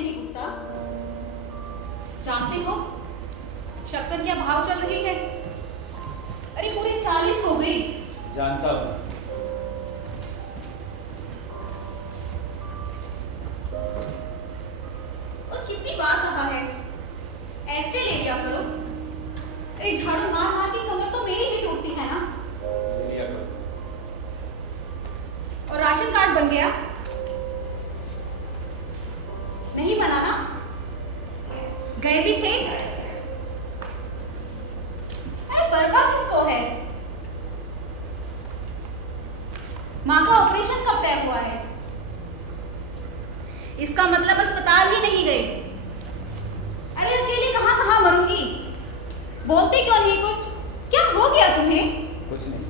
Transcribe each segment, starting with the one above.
नहीं उठता? जानते हो शक्कर क्या भाव चल रही है? अरे पूरी 40 हो गई। जानता हूँ। और कितनी बार कहा है ऐसे ले लिया करो। अरे झाड़ू मार मार की कमर तो मेरी ही टूटती है ना। ले लिया करो। और राशन कार्ड बन गया? नहीं बना ना? गए भी थे? अरे परवाह किसको है? माँ का ऑपरेशन कब तय हुआ है? इसका मतलब अस्पताल ही नहीं गए। अरे अकेले कहाँ कहाँ मरूंगी? बोलते क्यों नहीं कुछ? क्या हो गया तुम्हें? कुछ नहीं।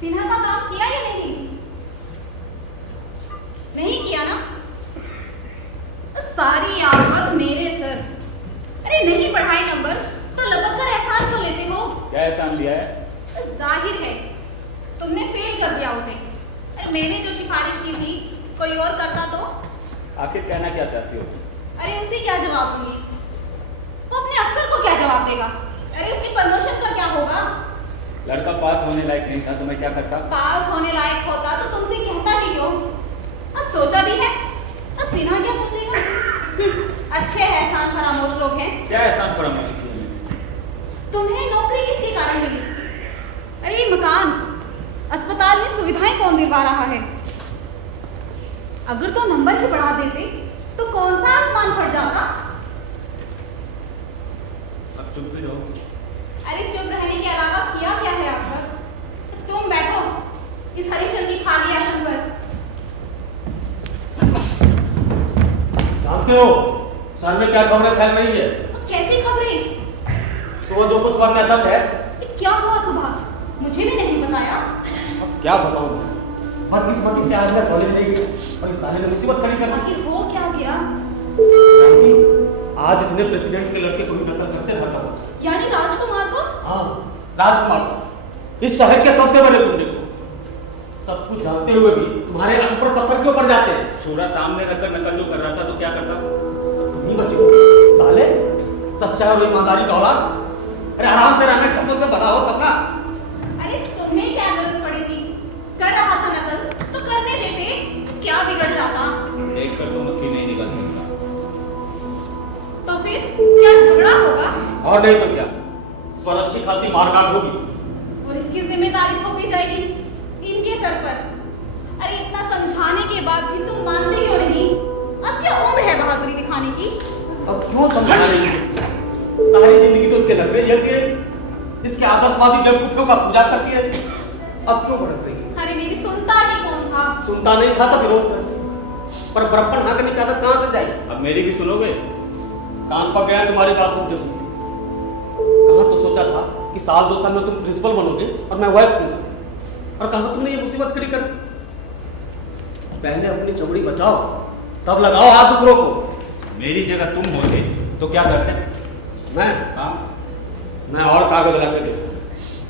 सिन्हा का काम किया या नहीं? नहीं किया ना? सारी आफत मेरे सर। अरे नहीं पढ़ाई नंबर तो लपक कर एहसान तो लेते हो। क्या एहसान लिया है? जाहिर है तुमने फेल कर दिया उसे। अरे मैंने जो सिफारिश की थी कोई और करता तो? आखिर कहना क्या चाहती हो? अरे उसे क्या जवाब दूंगी? वो अपने अफसर को क्या जवाब देगा? अरे उसकी प्रमोशन का क्या होगा? लड़का पास होने लायक नहीं था तो मैं क्या करता? पास होने लायक होता तो तुमसे कहता ही क्यों? और सोचा भी है तो सिन्हा क्या सोचेगा? अच्छे हैं एहसान फरामोश लोग हैं। क्या एहसान फरामोशी की मैंने? तुम्हें नौकरी किसके कारण मिली? अरे ये मकान अस्पताल में सुविधाएं कौन दिलवा रहा है? अगर तो नंबर ही बढ़ा देते तो कौन सा आसमान फट जाता? अब चुप भी रहो। अरे चुप रहने के अलावा किया क्या है आज तक? तुम बैठो इस हरीशन की खाली आसन पर। जानते हो सर में क्या खबरें फैल रही है? कैसी खबरें? सो जो कुछ हुआ क्या सच है? क्या हुआ सुबह? मुझे भी नहीं बताया। अब क्या बताऊं? बदकिस्मती से आज मैं कॉलेज नहीं गई और इस साले ने मुसीबत खड़ी कर दी। आखिर हो क्या गया? जानती हो, आज इसने प्रेसिडेंट के लड़के को ही नकल करते धरता हुआ। यानी राजकुमार को? हाँ, राजकुमार को, इस शहर के सबसे बड़े गुंडे को। सब कुछ जानते हुए भी तुम्हारे अनपढ़ पत्थर क्यों पड़ जाते हैं? छोरा सामने रखकर नकल जो कर रहा था तो क्या करता? तुम ही बचे हो साले, सच्चा और ईमानदारी का औलाद। अरे आराम से रहना, किस्मत में बता हो तब ना। अरे तुम्हें क्या जरूरत पड़ी थी? कर रहा था नकल तो करने देते, क्या बिगड़ जाता? देख कर तो मक्खी नहीं निकल सकता। तो फिर क्या झगड़ा होगा? और नहीं तो क्या, इस पर अच्छी खासी मारकाट होगी। और इसकी जिम्मेदारी थोपी जाएगी इनके सर पर। अरे इतना समझाने के बाद भी तुम मानते क्यों नहीं? अब क्या उम्र है बहादुरी दिखाने की? अब क्यों समझा रही है? सारी जिंदगी तो उसके लगने झेलती है, इसके आदर्शवादी बेवकूफियों का पूजा करती है। अब क्यों भड़क रही है? अरे मेरी सुनता ही कौन था? सुनता नहीं था तो विरोध कर, पर बड़प्पन हाँ करने की आदत कहाँ से जाएगी? अब मेरी भी सुनोगे? कान पर गया तुम्हारी बात सुनते सुनते। कहाँ तो सोचा था कि साल 2 साल में तुम प्रिंसिपल बनोगे और मैं वाइस प्रिंसिपल, और कहाँ तुमने ये मुसीबत खड़ी कर। पहले अपनी चमड़ी बचाओ तब लगाओ हाथ दूसरों को। मेरी जगह तुम होते तो क्या करते? मैं हाँ? मैं और कागज लाकर दे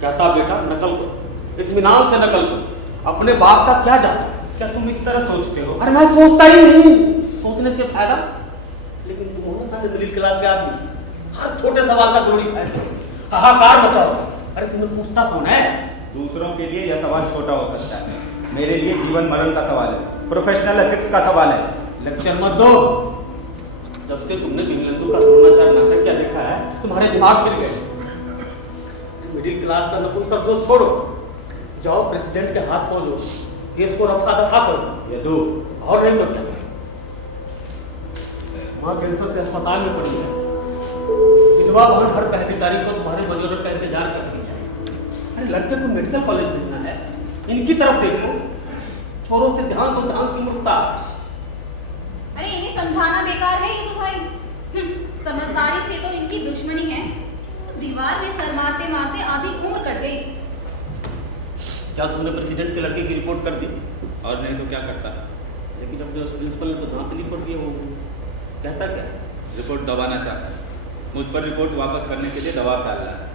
कहता बेटा नकल करो, इत्मीनान से नकल करो, अपने बाप का क्या जाता? क्या तुम इस तरह सोचते हो? अरे मैं सोचता ही नहीं, सोचने से फायदा। लेकिन तुम हो ना सारे मिडिल क्लास के आदमी, हर छोटे सवाल का ग्लोरीफाई करो, हाहाकार मचाओ। अरे तुम्हें पूछता कौन है? दूसरों के लिए यह सवाल छोटा हो सकता है, मेरे लिए जीवन मरण का सवाल है, प्रोफेशनल एथिक्स का सवाल है। लेक्चर मत दो। जब से तुमने विमलेंदु का द्रोणाचार्य नाटक क्या देखा है, तुम्हारे दिमाग गिर गए। मिडिल क्लास का नपुंसक सोच छोड़ो, जाओ प्रेसिडेंट के हाथ पहुंचो, देश को रफा दफा करो। ये दो और नहीं तो क्या, माँ कैंसर से अस्पताल में पड़ी है, विधवा बहन हर पहली तारीख को तुम्हारे मनोरंजन का इंतजार करती है। अरे लड़के को मेडिकल कॉलेज भेजना है, इनकी तरफ देखो, छोरों से ध्यान तो ध्यान क्यों उठता? अरे इन्हें समझाना बेकार है ये तो भाई। समझदारी से तो इनकी दुश्मनी है। दीवार में सर मारते मारते आधी उम्र कट गई। क्या तुमने प्रेसिडेंट के लड़के की रिपोर्ट कर दी? और नहीं तो क्या करता? लेकिन अपने उस प्रिंसिपल ने तो दांत नहीं पड़ दिया, वो कहता क्या? रिपोर्ट दबाना चाहता है, मुझ पर रिपोर्ट वापस करने के लिए दबाव डाल रहा है।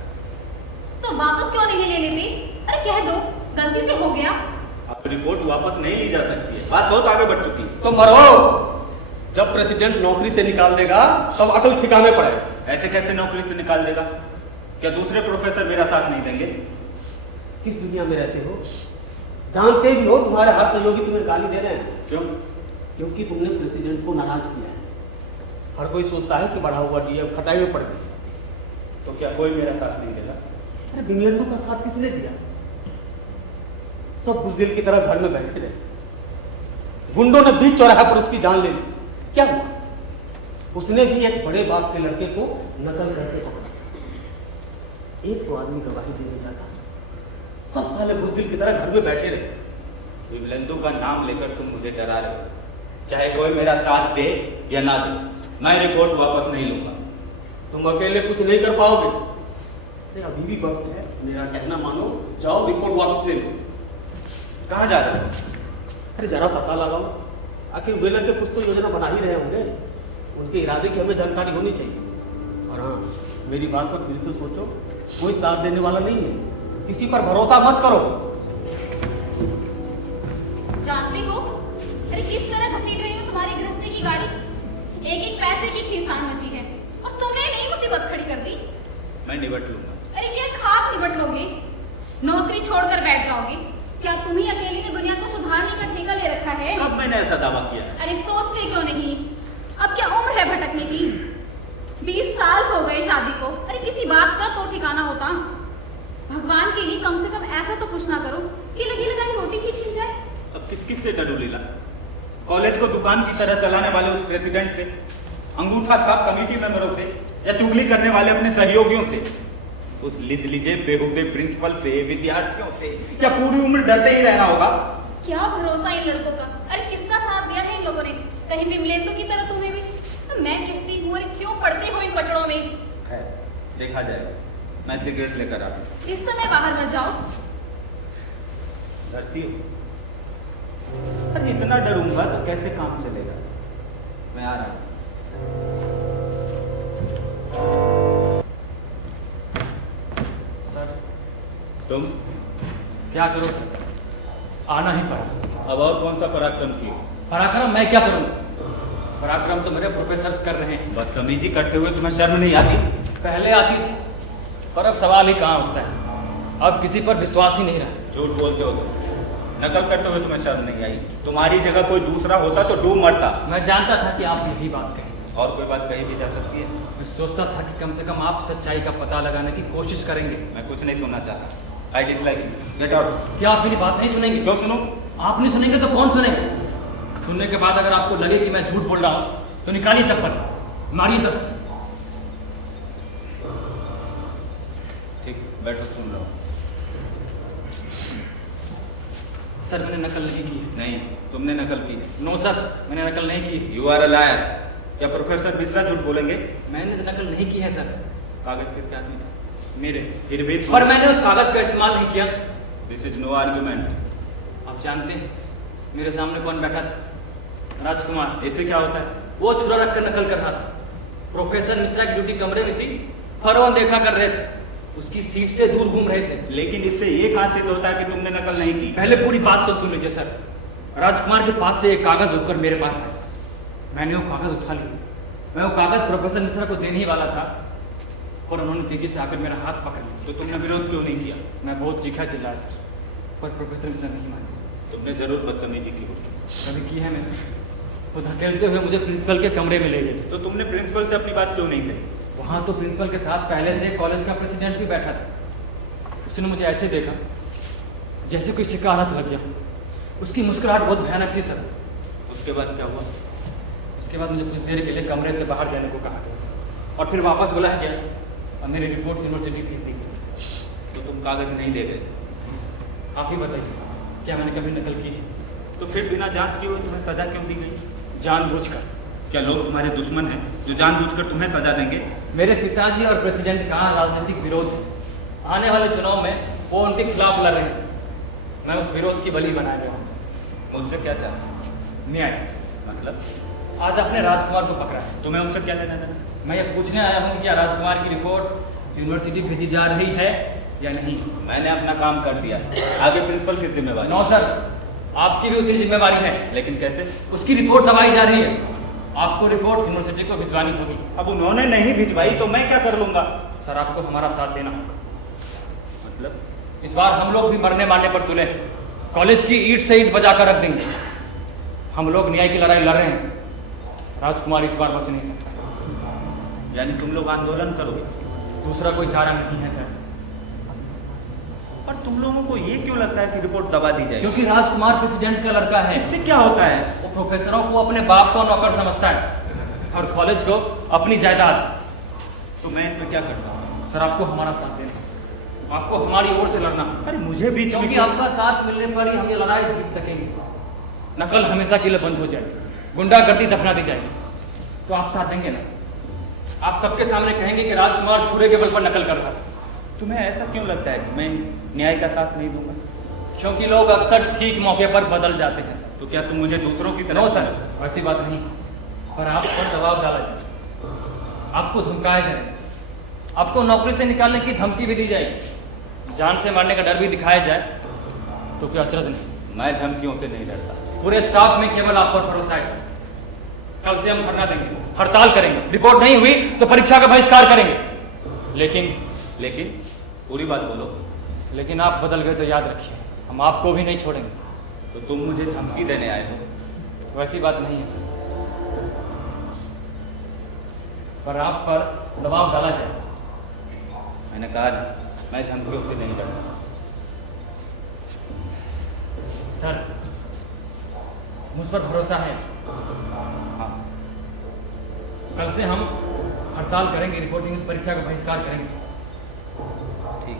तो वापस क्यों नहीं ले लेते? अरे कह दो गलती से हो गया। अब रिपोर्ट वापस नहीं ली जा सकती है, बात बहुत आगे बढ़ चुकी है। तो मरो, जब प्रेसिडेंट नौकरी से निकाल देगा तब अकल ठिकाने पड़े। ऐसे कैसे नौकरी से निकाल देगा? क्या दूसरे प्रोफेसर मेरा साथ नहीं देंगे? किस दुनिया में रहते हो? जानते भी हो तुम्हारे हर सहयोगी तुम्हें गाली दे रहे हैं। क्यों? क्योंकि तुमने प्रेसिडेंट को नाराज किया है। हर कोई सोचता है कि बढ़ा हुआ डीए खटाई में पड़ गई। तो क्या कोई मेरा साथ नहीं देगा? अरे विमलेंदु का साथ किसने दिया? सब बुज़दिल की तरह घर में बैठे रहे, गुंडों ने बीच चौराहा पर उसकी जान ले ली। क्या हुआ? उसने भी एक बड़े बाप के लड़के को नकल करके पकड़ा। एक तो आदमी गवाही देने जाता, सब साले बुज़दिल की तरह घर में बैठे रहे। विमलेंदु का नाम लेकर तुम मुझे डरा रहे हो। चाहे कोई मेरा साथ दे या ना दे, मैं रिपोर्ट वापस नहीं लूंगा। तुम अकेले कुछ नहीं कर पाओगे। अरे अभी भी वक्त है, मेरा कहना मानो, जाओ रिपोर्ट वापस ले लो। कहाँ जा रहे हो? अरे जरा पता लगाओ, आखिर वे लड़के कुछ तो योजना बना ही रहे होंगे। उनके इरादे की हमें जानकारी होनी चाहिए। और हाँ, मेरी बात पर फिर से सोचो, कोई साथ देने वाला नहीं है, किसी पर भरोसा मत करो। जानते हो अरे किस तरह घसीट रही हो तुम्हारी गृहस्थी की गाड़ी? एक एक पैसे की खींचान मची है और तुमने नई मुसीबत खड़ी कर दी। मैं निपट लूंगा। अरे क्या खाक निपट लोगे? नौकरी छोड़कर बैठ जाओगे? क्या तुम ही अकेले ने दुनिया को सुधारने का ठेका ले रखा है? कब मैंने ऐसा दावा किया है? अरे सोचते क्यों नहीं? अब क्या उम्र है भटकने की? 20 साल हो गए शादी को। अरे किसी बात का तो ठिकाना होता। भगवान के लिए कम से कम ऐसा तो कुछ ना करो कि लगी लगाई रोटी ही छीन जाए। अब किस किस से डरू लीला? कॉलेज को दुकान की तरह चलाने वाले उस प्रेसिडेंट से, अंगूठा छाप कमेटी मेंबरों से, या चुगली करने वाले अपने सहयोगियों से, उस लिजे बेहुदे प्रिंसिपल से, विद्यार्थियों से, क्या पूरी उम्र डरते ही रहना होगा? क्या भरोसा इन लड़कों का? अरे किसका साथ दिया है इन लोगों ने? कहीं विमलेंदु की तरह तुम्हें भी? मैं कहती हूँ अरे क्यों पड़ते हो इन बचड़ों में? है, देखा जाएगा। मैं सिगरेट लेकर आता हूँ। इस समय बाहर मत जाओ। डरती हो? अरे इतना डरूंगा तो कैसे काम चलेगा? मैं आ रहा हूँ। सर तुम क्या करो सर, आना ही पड़ा। अब और कौन सा पराक्रम किए? पराक्रम मैं क्या करूँगा? पराक्रम तो मेरे प्रोफेसर्स कर रहे हैं। बदतमीजी करते हुए तुम्हें शर्म नहीं आती? पहले आती थी, पर अब सवाल ही कहाँ उठता है। अब किसी पर विश्वास ही नहीं रहा। झूठ बोलते हो तुम। नकल करते हुए तुम्हें शर्म नहीं आई? तुम्हारी जगह कोई दूसरा होता तो डूब मरता। मैं जानता था कि आप यही बात कहें। और कोई बात कही भी जा सकती है? मैं सोचता था कि कम से कम आप सच्चाई का पता लगाने की कोशिश करेंगे। मैं कुछ नहीं सुनना चाहता। I dislike. Get out. क्या आप मेरी बात नहीं सुनेंगे? क्यों सुनो? आप नहीं सुनेंगे तो कौन सुनेंगे? सुनने के बाद अगर आपको लगे कि मैं झूठ बोल रहा हूँ तो निकालिए चप्पल, मारिए 10। ठीक, बैठो, सुन रहा हूँ। सर मैंने नकल नहीं की है। नहीं, तुमने नकल की है। नो सर, मैंने नकल नहीं की। You are a liar. क्या प्रोफेसर मिश्रा झूठ बोलेंगे? मैंने नकल नहीं की है सर। कागज किसके हाथ में था? मेरे। फिर भी पर मैंने उस कागज का इस्तेमाल नहीं किया। This is no argument. आप जानते हैं मेरे सामने कौन बैठा था? राजकुमार। इससे क्या होता है? वो छुरा रखकर नकल कर रहा था। प्रोफेसर मिश्रा की ड्यूटी कमरे में थी, फरौन देखा कर रहे थे, उसकी सीट से दूर घूम रहे थे। लेकिन इससे ये कहाँ सिद्ध होता है कि तुमने नकल नहीं की? पहले पूरी बात तो सुन लीजिए सर। राजकुमार के पास से एक कागज उठकर मेरे पास आया। मैंने वो कागज उठा लिया। मैं वो कागज प्रोफेसर मिश्रा को देने ही वाला था और उन्होंने तेजी से आकर मेरा हाथ पकड़ लिया। तो तुमने विरोध क्यों नहीं किया? मैं बहुत चीखा चिल्लाया सर, पर प्रोफेसर मिश्रा नहीं माने। तुमने जरूर बदतमीजी की होगी। कभी की है मैंने। वो धकेलते हुए मुझे प्रिंसिपल के कमरे में ले गए। तो तुमने प्रिंसिपल से अपनी बात क्यों नहीं कही? वहाँ तो प्रिंसिपल के साथ पहले से कॉलेज का प्रेसिडेंट भी बैठा था। उसने मुझे ऐसे देखा जैसे कोई शिकारत लग गया। उसकी मुस्कुराहट बहुत भयानक थी सर। उसके बाद क्या हुआ? उसके बाद मुझे कुछ देर के लिए कमरे से बाहर जाने को कहा गया और फिर वापस बुलाया गया और मेरी रिपोर्ट यूनिवर्सिटी फीस दी। तो तुम कागज नहीं दे गए? आप ही बताइए, क्या मैंने कभी नकल की है? तो फिर बिना जांच किए हुए तुम्हें सजा क्यों दी गई? जानबूझकर। क्या लोग तुम्हारे दुश्मन हैं जो जानबूझकर तुम्हें सजा देंगे? मेरे पिताजी और प्रेसिडेंट का राजनीतिक विरोध है। आने वाले चुनाव में वो उनके खिलाफ लड़ रहे हैं। मैं उस विरोध की बलि बनाया गया हूँ। मुझसे क्या चाहते? न्याय। मतलब आज आपने राजकुमार को पकड़ा है। तुम्हें उससे क्या लेना देना? मैं ये पूछने आया हूँ कि क्या राजकुमार की रिपोर्ट यूनिवर्सिटी भेजी जा रही है या नहीं। मैंने अपना काम कर दिया, आगे प्रिंसिपल की जिम्मेवारी। नो सर, आपकी भी उतनी जिम्मेवारी है। लेकिन कैसे? उसकी रिपोर्ट दबाई जा रही है, आपको रिपोर्ट यूनिवर्सिटी को भिजवानी होगी। अब उन्होंने नहीं भिजवाई तो मैं क्या कर लूंगा? सर आपको हमारा साथ देना होगा। मतलब? इस बार हम लोग भी मरने मारने पर तुले हैं। कॉलेज की ईंट से ईंट बजा कर रख देंगे। हम लोग न्याय की लड़ाई लड़ रहे हैं, राजकुमार इस बार बच नहीं सकता। यानी तुम लोग आंदोलन करोगे? दूसरा कोई चारा नहीं है सर। और तुम लोगों को ये क्यों लगता है कि रिपोर्ट दबा दी जाएगी? क्योंकि राजकुमार प्रेसिडेंट का लड़का है। इससे क्या होता है? वो प्रोफेसरों को अपने बाप का नौकर समझता है और कॉलेज को अपनी जायदाद। तो मैं इसमें क्या करता हूँ? सर आपको हमारा साथ देना, आपको हमारी ओर से लड़ना, अरे मुझे बीच में क्योंकि क्यों? आपका साथ मिलने पर ही हम ये लड़ाई जीत सकेंगे। नकल हमेशा के लिए बंद हो जाए, गुंडागर्दी दफना दी जाएगी। तो आप साथ देंगे ना? आप सबके सामने कहेंगे कि राजकुमार छुरे के बल पर नकल कर रहा था। तुम्हें ऐसा क्यों लगता है कि मैं न्याय का साथ नहीं दूंगा? क्योंकि लोग अक्सर ठीक मौके पर बदल जाते हैं सर। तो क्या तुम मुझे दूसरों की नो तरह? सर, वैसी बात नहीं। पर आप पर दबाव डाला जाए, आपको धमकाया जाए, आपको नौकरी से निकालने की धमकी भी दी जाएगी, जान से मारने का डर भी दिखाया जाए, तो क्या अचरज नहीं। मैं धमकियों से नहीं डरता। पूरे स्टाफ में केवल आप पर भरोसा है सर। कल से हम धरना देंगे, हड़ताल करेंगे, रिपोर्ट नहीं हुई तो परीक्षा का बहिष्कार करेंगे। लेकिन पूरी बात बोलो। लेकिन आप बदल गए तो याद रखिए, हम आपको भी नहीं छोड़ेंगे। तो तुम मुझे धमकी देने आए हो? वैसी बात नहीं है सर, पर आप पर दबाव डाला जाए। मैंने कहा ना, मैं धमकियों से नहीं डरता। सर मुझ पर भरोसा है। हाँ, कल से हम हड़ताल करेंगे, रिपोर्टिंग परीक्षा का बहिष्कार करेंगे। ठीक,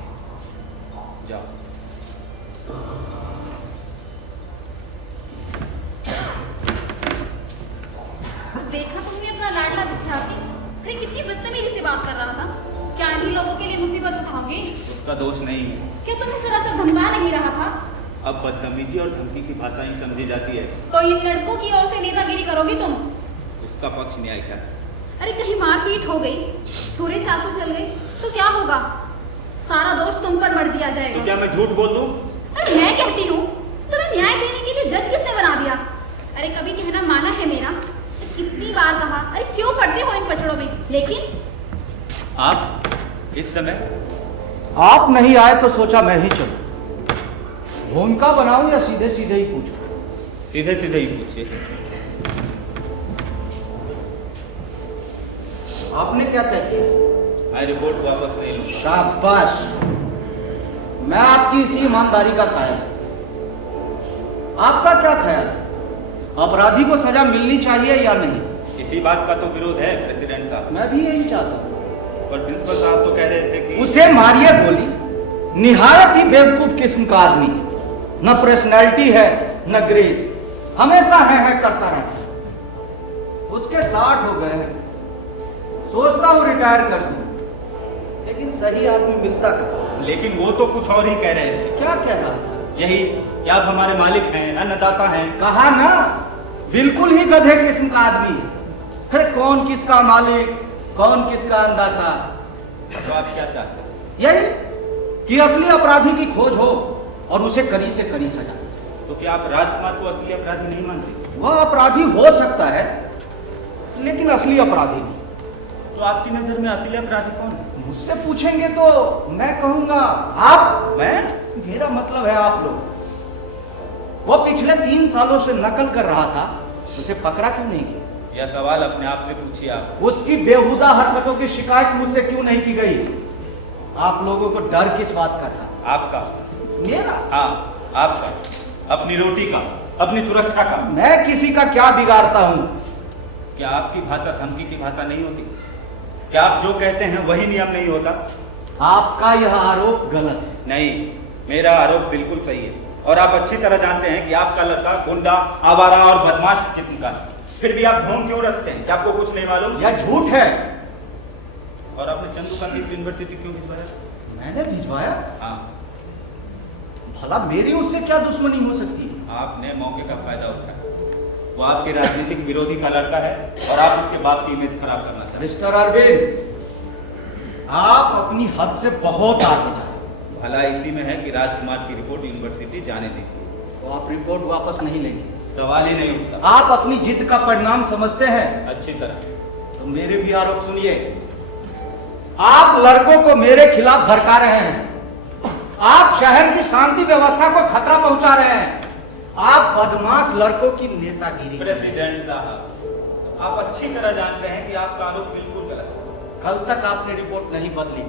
जाओ। देखा तुमने अपना लाडला विद्यार्थी, अरे कितनी बदतमीजी से बात कर रहा था। क्या इन्हीं लोगों के लिए मुसीबत उठाओगे? उसका दोष नहीं है। क्या तुम्हें सरासर धमका नहीं रहा था? अब बदतमीजी और धमकी की भाषा ही समझी जाती है। तो इन लड़कों की ओर से नेतागिरी करोगी तुम? उसका पक्ष न्याय का। अरे कहीं मारपीट हो गई, छुरे चाकू चल गए तो क्या होगा? सारा दोष तुम पर मढ़ दिया तो जाएगा। क्या मैं झूठ बोल दूं? अरे मैं कहती हूँ, तुम्हें न्याय देने के लिए जज किसने बना दिया? अरे कभी कहना माना है मेरा, तो कितनी बार कहा, अरे क्यों पड़ते हो इन पचड़ों में? लेकिन आप इस समय? आप नहीं आए तो सोचा मैं ही चलूं। भूमिका बनाऊं या सीधे सीधे ही पूछूं? सीधे सीधे ही पूछिए। आपने क्या तय किया? मैं रिपोर्ट वापस नहीं लूंगा। शाबाश, मैं आपकी इसी ईमानदारी का कायल हूं। आपका क्या ख्याल है, अपराधी को सजा मिलनी चाहिए या नहीं? इसी बात का तो विरोध है प्रेसिडेंट साहब। मैं भी यही चाहता हूं। पर प्रिंसिपल साहब तो कह रहे थे कि उसे मारिए गोली। निहायत ही बेवकूफ किस्म का आदमी है, न पर्सनैलिटी है न ग्रेस, हमेशा है करता रहता है। उसके 60 हो गए हैं, सोचता हूं रिटायर कर दूं, लेकिन सही आदमी मिलता कहाँ? लेकिन वो तो कुछ और ही कह रहे थे। क्या कह रहा था? यही कि आप हमारे मालिक हैं, अन्नदाता हैं। कहा ना, बिल्कुल ही गधे किस्म का आदमी है। अरे कौन किसका मालिक, कौन किसका अन्नदाता? तो आप क्या चाहते हैं? यही कि असली अपराधी की खोज हो और उसे कड़ी से कड़ी सजा। तो क्या आप राजकुमार को असली अपराधी नहीं मानते? वह अपराधी हो सकता है, लेकिन असली अपराधी नहीं। तो आपकी नजर में असली अपराधी कौन है? मुझसे पूछेंगे तो मैं कहूंगा आप। मैं? मेरा मतलब है आप लोग। वो पिछले 3 सालों से नकल कर रहा था, उसे पकड़ा क्यों नहीं गया? यह सवाल अपने आप से पूछिए आप। उसकी बेहुदा हरकतों की शिकायत मुझसे क्यों नहीं की गई? आप लोगों को डर किस बात का था? आपका? मेरा? हाँ, आपका। अपनी रोटी का, अपनी सुरक्षा का। मैं किसी का क्या बिगाड़ता हूं? क्या आपकी भाषा धमकी की भाषा नहीं होती? क्या आप जो कहते हैं वही नियम नहीं होता? आपका यह आरोप गलत है। नहीं, मेरा आरोप बिल्कुल सही है। और आप अच्छी तरह जानते हैं कि आपका लड़का गुंडा, आवारा और बदमाश किस्म का है। फिर भी आप ढूंढ क्यों रखते हैं? क्या आपको कुछ नहीं मालूम? यह झूठ है। और आपने चंदू का यूनिवर्सिटी क्यों भिजवाया? मैंने भिजवाया? हाँ, भला मेरी उससे क्या दुश्मनी हो सकती है? आपने मौके का फायदा उठाया। वो आपके राजनीतिक विरोधी का लड़का है और आप उसके बाप की इमेज खराब करना चाहते हैं। मिस्टर अरविंद, आप अपनी हद से बहुत आगे जाए। भला इसी में है कि राजकुमार की रिपोर्ट यूनिवर्सिटी जाने दी। तो आप रिपोर्ट वापस नहीं लेंगे। सवाल ही नहीं उठता। आप अपनी जिद का परिणाम समझते हैं। अच्छी तरह। तो मेरे भी आरोप सुनिए। आप लड़कों को मेरे खिलाफ भड़का रहे हैं। आप शहर की शांति व्यवस्था को खतरा पहुंचा रहे हैं। आप बदमाश लड़कों की नेतागिरी। प्रेसिडेंट साहब, आप अच्छी तरह जानते हैं कि आपका आरोप बिल्कुल गलत है। कल तक आपने रिपोर्ट नहीं बदली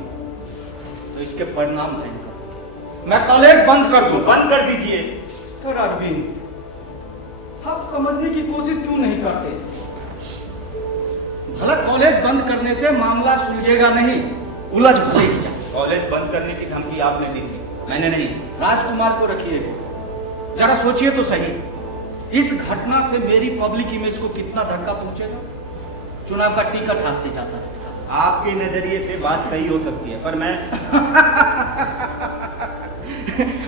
तो इसके परिणाम भयंकर। मैं कॉलेज बंद कर दूं। बंद कर दीजिए। मिस्टर अरविंद, आप समझने की कोशिश क्यों नहीं करते? भला कॉलेज बंद करने से मामला सुलझेगा नहीं, उलझ भलेगी जाए। कॉलेज बंद करने की धमकी आपने दी थी, मैंने नहीं। राजकुमार को रखिएगा, जरा सोचिए तो सही। इस घटना से मेरी पब्लिक इमेज को कितना धक्का पहुंचेगा? चुनाव का टिकट हाथ से जाता है। आपके नजरिए से बात सही हो सकती है, पर मैं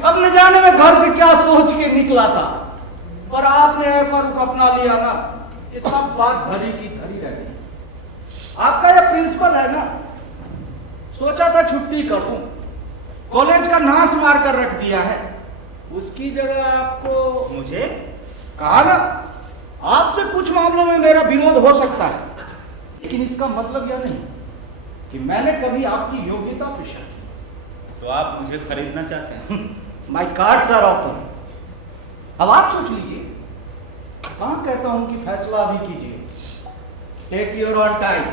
अब न जाने में घर से क्या सोच के निकला था, पर आपने ऐसा रुख अपना लिया ना कि सब बात भरी की धरी रह गई। आपका यह प्रिंसिपल है ना, सोचा था छुट्टी कर दूं, कॉलेज का नाश मार कर रख दिया है। उसकी जगह आपको मुझे कहा ना, आपसे कुछ मामलों में मेरा विरोध हो सकता है, लेकिन इसका मतलब यह नहीं कि मैंने कभी आपकी योग्यता पे शक किया। तो आप मुझे खरीदना चाहते हैं? My cards are open. अब आप सोच लीजिए। कहां कहता हूं कि फैसला अभी कीजिए, टेक योर ऑन टाइम,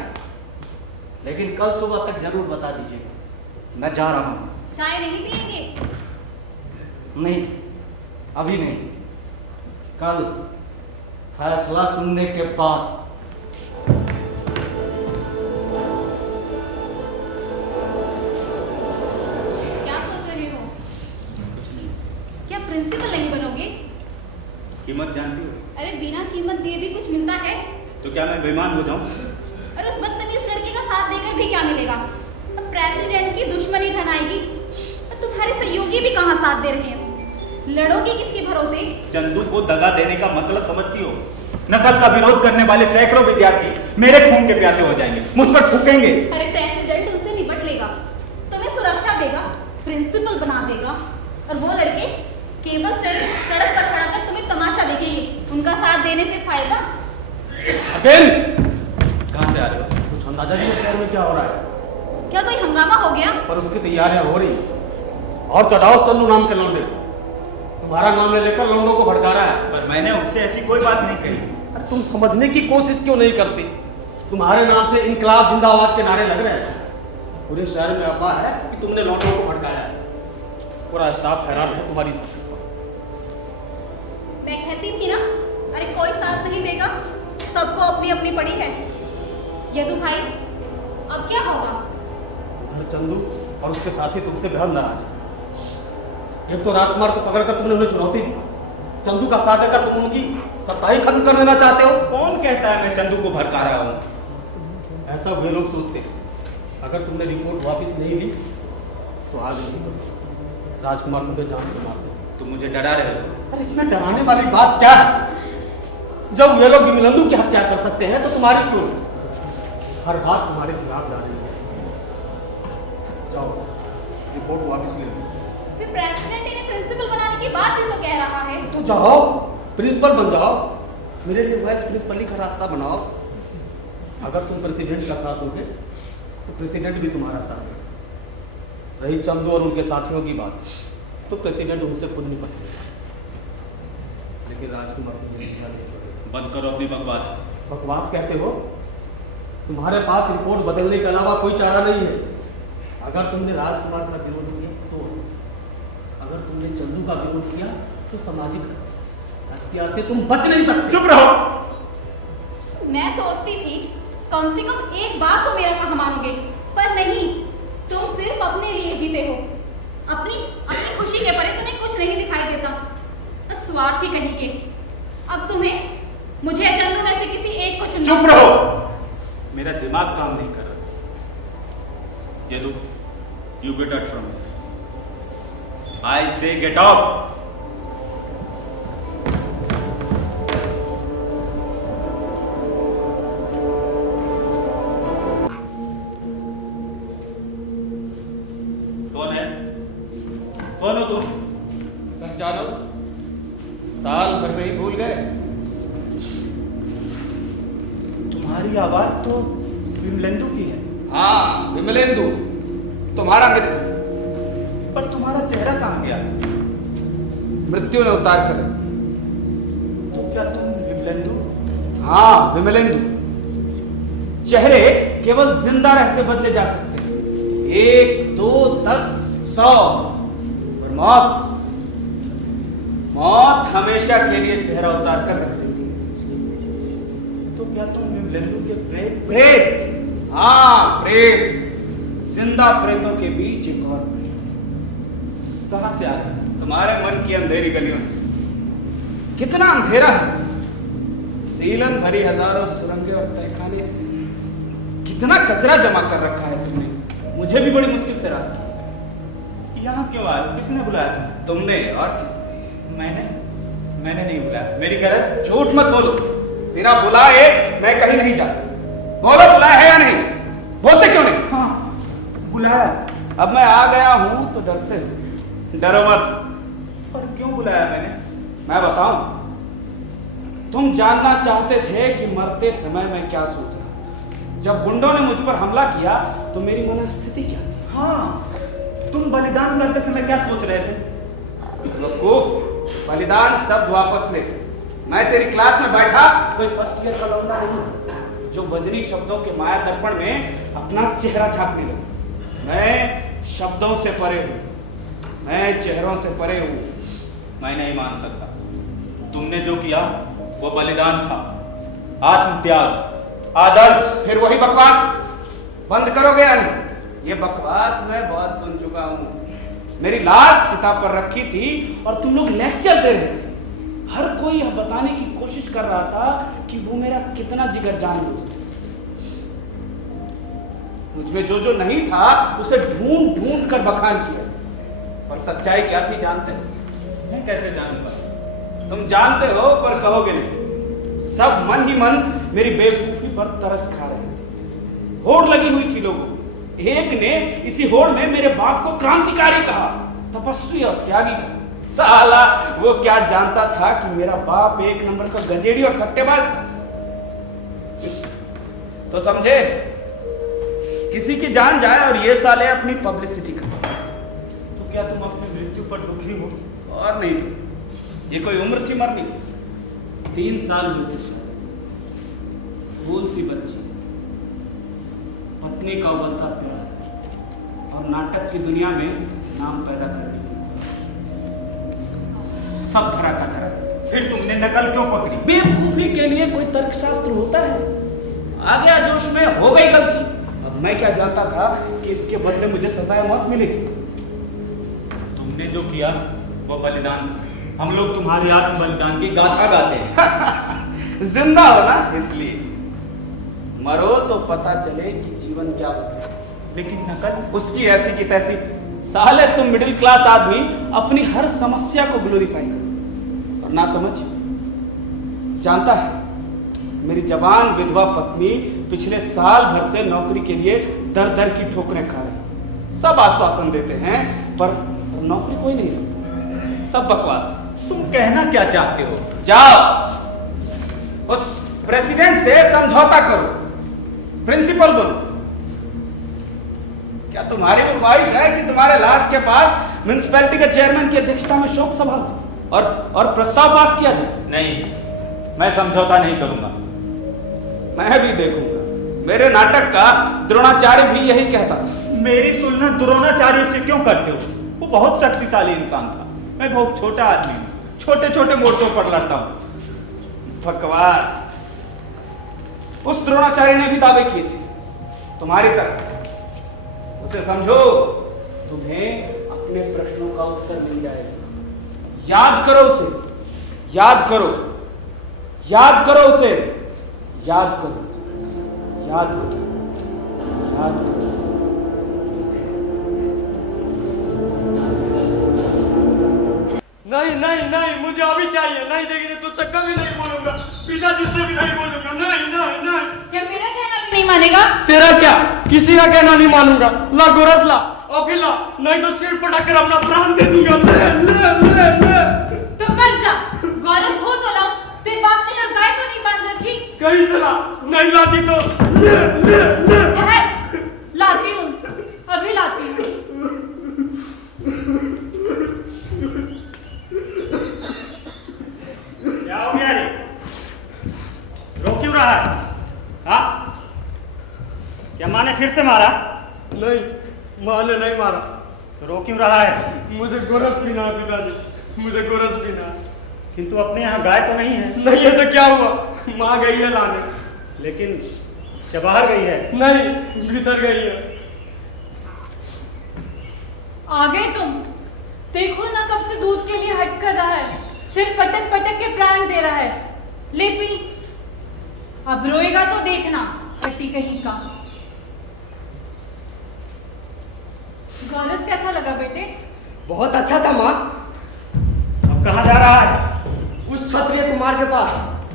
लेकिन कल सुबह तक जरूर बता दीजिएगा। मैं जा रहा हूं। चाय नहीं पियेंगे? नहीं, अभी नहीं, कल फैसला सुनने के बाद। क्या सोच रहे हो? क्या प्रिंसिपल नहीं बनोगे? कीमत जानती हो? अरे बिना कीमत दिए भी कुछ मिलता है। तो क्या मैं बेईमान हो जाऊं? और उस बदतमीज लड़के का साथ देकर भी क्या मिलेगा? अब प्रेसिडेंट की दुश्मनी ठनाएगी। और तुम्हारे सहयोगी भी कहाँ साथ दे रहे हैं? लड़ोगी किसके भरोसे? चंदू को दगा देने का मतलब समझती हो? नकल का विरोध करने वाले सैकड़ों विद्यार्थी मेरे खून के प्यासे हो जाएंगे, मुझ पर थूकेंगे। अरे प्रेसिडेंट उनसे निपट लेगा, तुम्हें सुरक्षा देगा, प्रिंसिपल बना देगा, और वो लड़के केवल सड़क पर खड़ा कर तुम्हें तमाशा देखेंगे। उनका साथ देने से फायदा? अकेल कहाँ से आ रहे हो? कुछ अंदाजा नहीं है शहर में क्या हो रहा है, क्या कोई हंगामा हो गया? पर उसकी तैयारियां हो रही। और चढ़ाओ चंदू नाम के लौंडे, तुम्हारा नाम ले लेकर लौंडों को भड़का रहा है। पर मैंने उससे ऐसी कोई बात नहीं कही। अरे तुम समझने की कोशिश क्यों नहीं करती? तुम्हारे नाम से इनकलाब जिंदाबाद के नारे लग रहे हैं। पूरे शहर में अफवाह है कि तुमने लौंडों को भड़काया है। पूरा स्टाफ हैरान है तुम्हारी। मैं कहती थी ना, अरे कोई साथ नहीं देगा, सबको अपनी अपनी पड़ी है। यदु भाई, अब क्या होगा? उधर चंदू और उसके साथी तुमसे बेहद नाराज। एक तो राजकुमार को पकड़कर तुमने उन्हें चुनौती दी, चंदू का साथ देकर तुम उनकी सत्ता ही खत्म कर देना चाहते हो। कौन कहता है मैं चंदू को भड़का रहा हूँ? ऐसा वे लोग सोचते हैं। अगर तुमने रिपोर्ट वापस नहीं ली तो आज राजकुमार तुम्हें जान से मार दे। तुम मुझे डरा रहे हो? अरे इसमें डराने वाली बात क्या है? जब वे लोग विमलेंदु की हत्या कर सकते हैं तो तुम्हारी क्यों? हर बात तुम्हारे खिलाफ जा रही है। जाओ रिपोर्ट वापस ले लो। फिर प्रेसिडेंट इन्हें प्रिंसिपल बनाने की बात भी तो कह रहा है। तो जाओ प्रिंसिपल बन जाओ, मेरे लिए वाइस प्रिंसिपल का रास्ता बनाओ। अगर तुम प्रेसिडेंट का साथ दोगे तो प्रेसिडेंट भी तुम्हारा साथ देगा। रही चंदू और उनके साथियों की बात, तो प्रेसिडेंट उनसे खुद निपटेगा, लेकिन राजकुमार को नहीं छोड़ेगा। बंद करो अपनी बकवास। बकवास कहते हो? तुम्हारे पास रिपोर्ट बदलने के अलावा कोई चारा नहीं है। अगर तुमने राजकुमार का विरोध किया तो, अगर तुमने चंदू का विरोध किया तो सामाजिक हत्या से तुम बच नहीं सकते। चुप रहो। मैं सोचती थी कम से कम एक बार तो मेरा कहा मानोगे, पर नहीं, तुम सिर्फ अपने लिए जीते हो। अपनी अपनी खुशी के परे तुम्हें कुछ नहीं दिखाई देता। स्वार्थी कहीं के। अब तुम्हें मुझे चंदू में से किसी एक को चुनना। चुप रहो, मेरा दिमाग काम नहीं कर रहा। Yadu, you get out from here. I say get out. कौन है? कौन हो तुम? पहचानो, साल भर में ही भूल गए। तुम्हारी आवाज तो विमलेंदु की है, हाँ, विमलेंदु, तुम्हारा मित्र। पर तुम्हारा चेहरा कहाँ गया? मृत्यु ने उतार कर। तो क्या तुम विमलेंदु? हाँ, विमलेंदु। चेहरे केवल जिंदा रहते बदले जा सकते हैं, 1, 2, 10, 100। और मौत हमेशा के लिए चेहरा उतार कर रख देती है। तो क्या तुम विमलेंदु के प्रेत? प्रेत, हाँ, प्रेत। जिंदा प्रेतों के बीच एक और प्रेत। कहां से आ गए? तुम्हारे मन की अंधेरी गलियों से। कितना अंधेरा है, सीलन भरी हजारों सुरंगें और तहखाने। कितना कचरा जमा कर रखा है तुमने, मुझे भी बड़ी मुश्किल से रास्ता। यहाँ क्यों आए? किसने बुलाया तुम्हें? तुमने और किसने? मैंने नहीं बुलाया। मेरी गरज? झूठ मत बोलो, बिना बुलाए मैं कहीं नहीं जाता। बोलो, बुलाया है या नहीं? बोलते क्यों नहीं? हाँ, बुलाया। अब मैं आ गया हूं तो डरते हो। डरो मत। पर क्यों बुलाया मैंने? मैं बताऊं, तुम जानना चाहते थे कि मरते समय मैं क्या सोच रहा था। जब गुंडों ने मुझ पर हमला किया तो मेरी मनस्थिति क्या थी? हाँ, तुम बलिदान करते समय क्या सोच रहे थे? वकूफ, बलिदान शब्द वापस ले। मैं तेरी क्लास में बैठा कोई फर्स्ट ईयर का लौंडा नहीं जो वजनी शब्दों के माया दर्पण में अपना चेहरा झांकने लगा। मैं शब्दों से परे हूं, मैं चेहरों से परे हूं। मैं नहीं मान सकता। तुमने जो किया वो बलिदान था, आत्मत्याग, आदर्श। फिर वही बकवास बंद करोगे या नहीं? ये बकवास मैं बहुत सुन चुका हूं। मेरी लाश किताब पर रखी थी और तुम लोग लेक्चर दे रहे थे। हर कोई यह बताने की कोशिश कर रहा था कि वो मेरा कितना जिगर जान दोस्त है। मुझमें जो जो नहीं था उसे ढूंढ ढूंढ कर बखान किया, पर सच्चाई क्या थी जानते हो? मैं कैसे जानूंगा? तुम जानते हो पर कहोगे नहीं। सब मन ही मन मेरी बेवकूफी पर तरस खा रहे थे। होड़ लगी हुई थी लोगों। एक ने इसी होड़ में मेरे बाप को क्रांतिकारी कहा, तपस्वी और त्यागी कहा। साला वो क्या जानता था कि मेरा बाप एक नंबर का गजेड़ी और सट्टेबाज था। तो समझे, किसी की जान जाए और ये साले अपनी पब्लिसिटी कर। तो क्या तुम अपनी मृत्यु पर दुखी हो? और नहीं तो ये कोई उम्र थी मरनी? 3 साल हुए थे शायद। भूल सी बच्ची, पत्नी का उबलता प्यार और नाटक की दुनिया में नाम पैदा कर दिया। सब धरा का धरा। फिर तुमने नकल क्यों पकड़ी? बेवकूफी के लिए कोई तर्कशास्त्र होता है? आ गया जोश में, हो गई गलती। अब मैं क्या जानता था कि इसके बदले मुझे सजाए मौत मिलेगी। तुमने जो किया वो बलिदान। हम लोग तुम्हारे आत्म बलिदान की गाथा गाते हैं। जिंदा हो ना, इसलिए। मरो तो पता चले कि जीवन क्या होता है। लेकिन नकल? उसकी ऐसी की तैसी। साले तुम मिडिल क्लास आदमी अपनी हर समस्या को ग्लोरीफाई करो और ना समझ। जानता है, मेरी जवान विधवा पत्नी पिछले साल भर से नौकरी के लिए दर दर की ठोकरें खा रही। सब आश्वासन देते हैं पर नौकरी कोई नहीं देता। सब बकवास। तुम कहना क्या चाहते हो? जाओ उस प्रेसिडेंट से समझौता करो, प्रिंसिपल बनो। क्या तुम्हारी भी ख्वाहिश है कि तुम्हारे लाश के पास म्युनिसिपैलिटी के चेयरमैन की अध्यक्षता में शोक सभा और प्रस्ताव पास किया जाए? नहीं, मैं समझौता नहीं करूंगा। मैं भी देखूंगा। मेरे नाटक का द्रोणाचार्य भी यही कहता था। मेरी तुलना द्रोणाचार्य से क्यों करते हो? वो बहुत शक्तिशाली इंसान था, मैं बहुत छोटा आदमी हूँ, छोटे छोटे मोर्चों पर लड़ता हूँ। बकवास। उस द्रोणाचार्य ने भी दावे किए थे तुम्हारी तरह। उसे समझो, तुम्हें अपने प्रश्नों का उत्तर मिल जाएगा। याद करो उसे, याद करो, याद करो उसे, याद करो, याद करो, याद करो। नहीं नहीं नहीं, मुझे अभी चाहिए। नहीं देगी तो तुझसे कभी नहीं बोलूंगा, पिताजी से भी नहीं बोलूंगा। नहीं नहीं नहीं। क्या मेरा कहना भी नहीं मानेगा? तेरा क्या, किसी का कहना नहीं मानूंगा। ला गोरस ला, अभी ला, नहीं तो सिर पटक कर अपना प्राण दे दूंगा। ले ले ले ले। तो मर जा। लाती तो ठहर, लाती हूँ, अभी लाती हूँ। क्या हो गया रे? रो क्यों रहा है? हाँ? क्या माँ ने फिर से मारा? नहीं, माँ ने नहीं मारा। तो रो क्यों रहा है? मुझे गोरस पीना है पिताजी, मुझे गोरस पीना है। किंतु अपने यहाँ गाय तो नहीं है। नहीं है तो क्या हुआ, माँ गई है लाने। लेकिन क्या बाहर गई है? नहीं, भीतर गई है। आ गए तुम? देखो ना कब से दूध के लिए हट कर रहा है, सिर पटक पटक के प्राण दे रहा है। ले पी, अब रोएगा तो देखना, हट्टी कहीं का। गौरस कैसा लगा बेटे? बहुत अच्छा था माँ। अब कहाँ जा रहा है? उस क्षत्रिय कुमार के पास,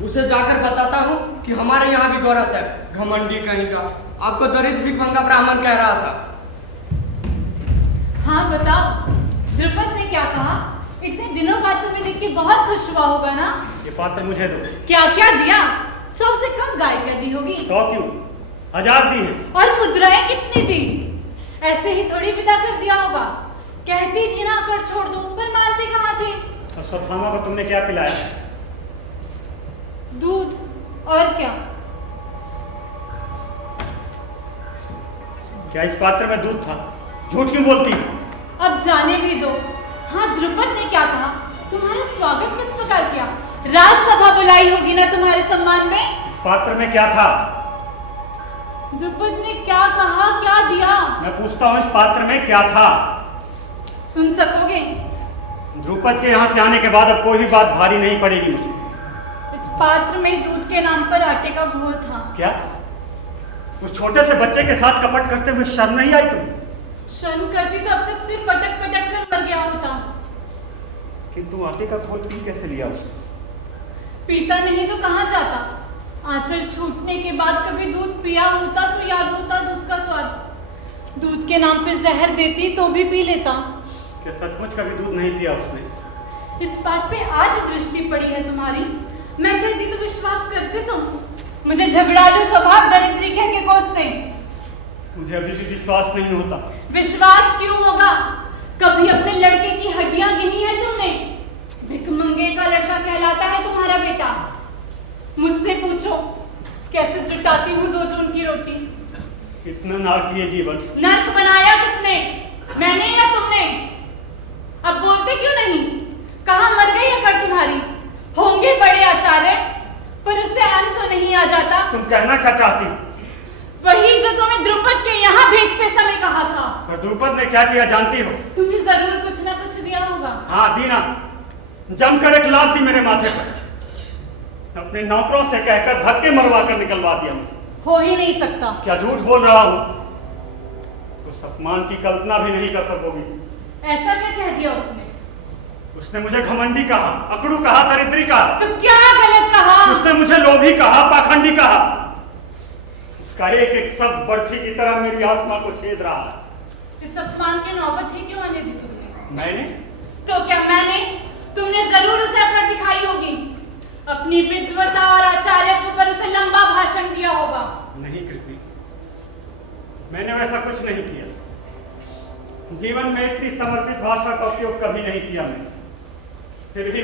उसे जाकर बताता हूँ कि हमारे यहाँ भी गौरस है। घमंडी कहीं का, आपको दरिद्र भिखमंगा ब्राह्मण कह रहा था। हाँ बताओ, द्रुपद ने क्या कहा? इतने दिनों बाद तुम्हें देख के बहुत खुश हुआ होगा ना? ये पात्र मुझे दो। क्या क्या दिया? 100 से कम गाय कर दी होगी। 100 क्यों? 1000 दी है। और मुद्राएं कितनी दी? ऐसे ही थोड़ी विदा कर दिया होगा। कहती थी ना कर छोड़ दो, पर मानते कहाँ थे? अश्वत्थामा को तुमने क्या पिलाया? दूध, और क्या? क्या इस पात्र में दूध था? झूठ क्यों बोलती? अब जाने भी दो। हाँ, द्रुपद ने क्या कहा? तुम्हारा स्वागत किस प्रकार किया? राजसभा बुलाई होगी ना तुम्हारे सम्मान में? इस पात्र में क्या था? द्रुपद ने क्या कहा, क्या दिया? मैं पूछता हूँ, इस पात्र में क्या था? सुन सकोगे? द्रुपद के यहाँ से आने के बाद अब कोई भी बात भारी नहीं पड़ेगी मुझे। इस पात्र में दूध के नाम पर आटे का घोल था। क्या? उस छोटे से बच्चे के साथ कपट करते हुए शर्म नहीं आई तुम? शर्म करती तो अब तक सिर पटक पटक कर मर गया होता। किंतु आटे का घोल पी कैसे लिया उसने? पीता नहीं तो कहाँ जाता? आंचल छूटने के बाद कभी दूध पिया होता तो याद होता दूध का स्वाद। दूध के नाम पे जहर देती तो भी पी लेता। क्या सचमुच कभी दूध नहीं पिया उसने? इस बात पे आज दृष्टि पड़ी है तुम्हारी। मैं कहती तो विश्वास करते तुम। मुझे झगड़ालू स्वभाव दरिद्री कह के कोसते। मुझे अभी भी विश्वास नहीं होता। विश्वास क्यों होगा? कभी अपने लड़के की हड्डियां गिनी है तुमने? भिखमंगे का लड़का कहलाता है तुम्हारा बेटा। मुझसे पूछो कैसे जुटाती हूँ 2 जून की रोटी। इतना नारकीय जीवन। नर्क बनाया किसने? मैंने या तुमने? अब बोलते क्यों नहीं? कहाँ मर गई अकड़ तुम्हारी? होंगे बड़े आचार्य, पर उससे अंत तो नहीं आ जाता। तुम कहना क्या चाहती? वही जो तुम्हें द्रुपद के यहाँ भेजते समय कहा था। और द्रुपद ने क्या किया जानती हो? तुम्हें जरूर कुछ ना कुछ दिया होगा। हाँ दी ना, जमकर एक लात दी मेरे माथे पर। अपने नौकरों से कहकर धक्के मरवा कर निकलवा दिया मुझे। हो ही नहीं सकता। क्या झूठ बोल रहा हूँ? उस अपमान की कल्पना भी नहीं कर सकोगी। ऐसा क्या कह दिया उसने? उसने मुझे घमंडी कहा, अकड़ू कहा, दरिद्री कहा। तो क्या गलत कहा? उसने मुझे लोभी कहा, पाखंडी कहा। उसका एक एक शब्द बर्छी की तरह मेरी आत्मा को छेद रहा है। इस अपमान की नौबत ही क्यों आने दी तुमने? मैंने? तो क्या मैंने? तुमने जरूर उसे अकड़ दिखाई होगी। अपनी विद्वता और आचार्यत्व पर उसे लंबा भाषण दिया होगा। नहीं कृति, मैंने वैसा कुछ नहीं किया। जीवन में इतनी समर्पित भाषा का उपयोग कभी नहीं किया मैंने। फिर भी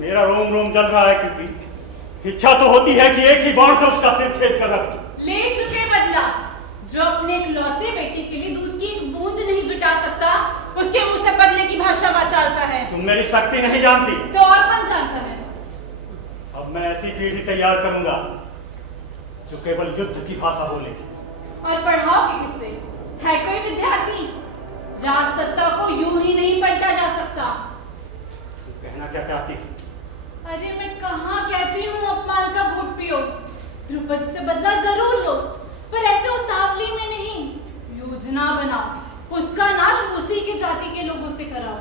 मेरा रोम रोम जल रहा है कृति। इच्छा तो होती है कि एक ही बाण से उसका सिर छेद कर रख दूं। ले चुके बदला। जो अपने इकलौते बेटे के लिए दूध की एक बूंद नहीं जुटा सकता, उसके मुंह से बदले की भाषा वाचालता है। तुम मेरी शक्ति नहीं जानती। तो और कौन जानता है? अब मैं ऐसी पीढ़ी तैयार करूंगा जो केवल युद्ध की भाषा बोलेगी। और पढ़ाओगे किससे? है कोई विद्यार्थी? राज सत्ता को यूं ही नहीं पलटा जा सकता। तुम कहना क्या चाहती है? अरे मैं कहाँ कहती हूँ अपमान का घूंट पियो। द्रुपद से बदला जरूर लो, पर ऐसे उतावली में नहीं। योजना बनाओ, उसका नाश उसी के जाति के लोगों से कराओ।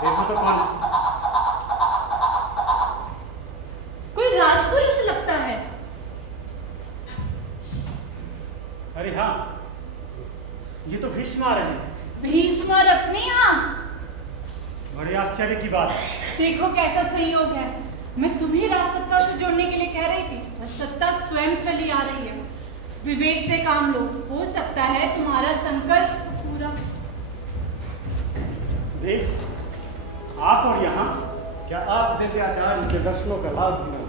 देखो तो कौन? कोई राजपुरुष लगता है। अरे हाँ, ये तो भीष्म आ रहे हैं। भीष्म और अपने यहाँ। बड़े आश्चर्य की बात है। देखो कैसा संयोग है, मैं तुम्हें राजसत्ता से जोड़ने के लिए कह रही थी और सत्ता स्वयं चली आ रही है। विवेक से काम लो, हो सकता है तुम्हारा संकल्प पूरा। आप और यहाँ क्या आप जैसे आचार्य के दर्शनों का लाभ भी न हो?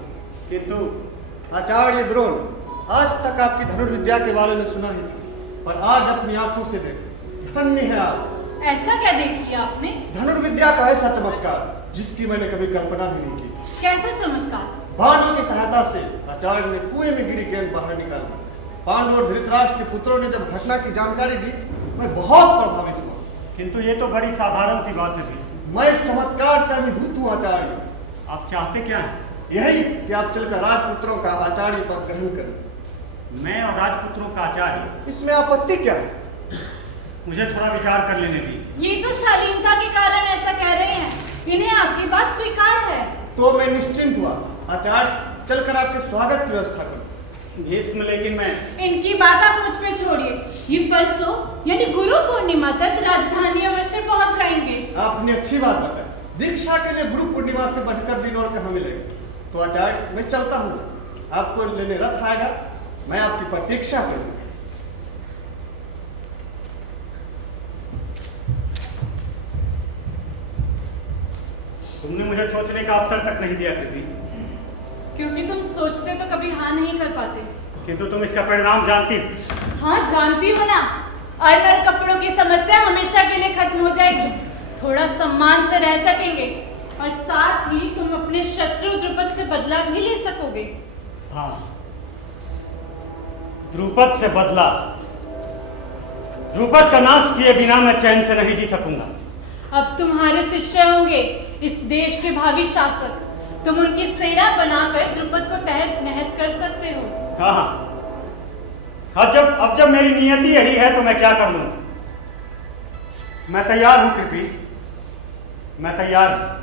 किंतु आचार्य द्रोण, आज तक आपकी धनुर्विद्या के बारे में सुना ही, पर आज अपनी आंखों से देखो, धन्य है आप। ऐसा क्या देख लिया आपने? धनुर्विद्या का ऐसा चमत्कार जिसकी मैंने कभी कल्पना भी नहीं की। कैसा चमत्कार? बाणों की सहायता से आचार्य ने कुएं में गिरी गेंद बाहर निकाली। पांडव और धृतराष्ट्र के पुत्रों ने जब घटना की जानकारी दी, मैं बहुत प्रभावित हुआ। किंतु ये तो बड़ी साधारण सी बात है भीष्म। मैं इस चमत्कार से अभिभूत हूँ आचार्य। आप चाहते क्या हैं? यही कि आप चलकर राजपुत्रों का आचार्य पद ग्रहण करें। मैं और राजपुत्रों का आचार्य? इसमें आपत्ति क्या है? मुझे थोड़ा विचार कर लेने दीजिए। ये तो शालीनता के कारण ऐसा कह रहे हैं, इन्हें आपकी बात स्वीकार है। तो मैं निश्चिंत हुआ। आचार्य, चलकर आपके स्वागत की व्यवस्था करूं। भीष्म, लेकिन मैं... इनकी बात आप मुझ पे छोड़िए। ये परसों यानी गुरु पूर्णिमा तक राजधानी अवश्य पहुंच जाएंगे। आपने अच्छी बात बताई। दीक्षा के लिए गुरु पूर्णिमा से बढ़कर दिन और कहाँ मिलेगा। तो आचार्य, मैं चलता हूँ। आपको लेने रथ आएगा, मैं आपकी प्रतीक्षा करूंगा। तुमने मुझे सोचने का अवसर तक नहीं दिया पृथ्वी। क्योंकि तुम सोचते तो कभी हाँ नहीं कर पाते। किंतु तुम इसका परिणाम जानती हो। हाँ जानती हो ना। अगर कपड़ों की समस्या हमेशा के लिए खत्म हो जाएगी, थोड़ा सम्मान से रह सकेंगे और साथ ही तुम अपने शत्रु द्रुपद से बदला भी ले सकोगे। हाँ, द्रुपद से बदला। द्रुपद का नाश किए बिना मैं चैन से नहीं जी सकूंगा। अब तुम्हारे शिष्य होंगे इस देश के भावी शासक। तुम उनकी सेना बनाकर द्रुपद को तहस नहस कर सकते हो। हाँ, अब जब मेरी नियति यही है तो मैं क्या कर लूं? मैं तैयार हूं पृथ्वी, मैं तैयार हूं।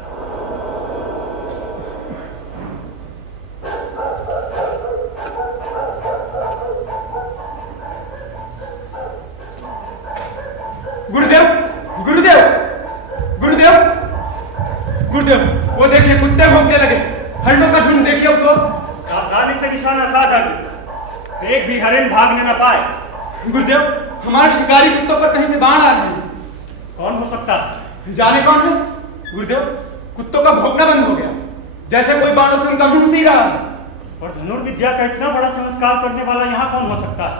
गुरुदेव, गुरुदेव, गुरुदेव, गुरुदेव, वो देखिए कुत्ते भौंकने लगे। हरणों का झुंड देखिए उसको। सावधानी से निशाना साधा, एक भी हरिण भागने न पाए। गुरुदेव, हमारे शिकारी कुत्तों पर कहीं से बाण आ रहे हैं। कौन हो सकता है? जाने कौन है? गुरुदेव, कुत्तों का भौंकना बंद हो गया, जैसे कोई बाणों से उनका मुंह सी रहा है। और धनुर्विद्या का इतना बड़ा चमत्कार करने वाला यहाँ कौन हो सकता है?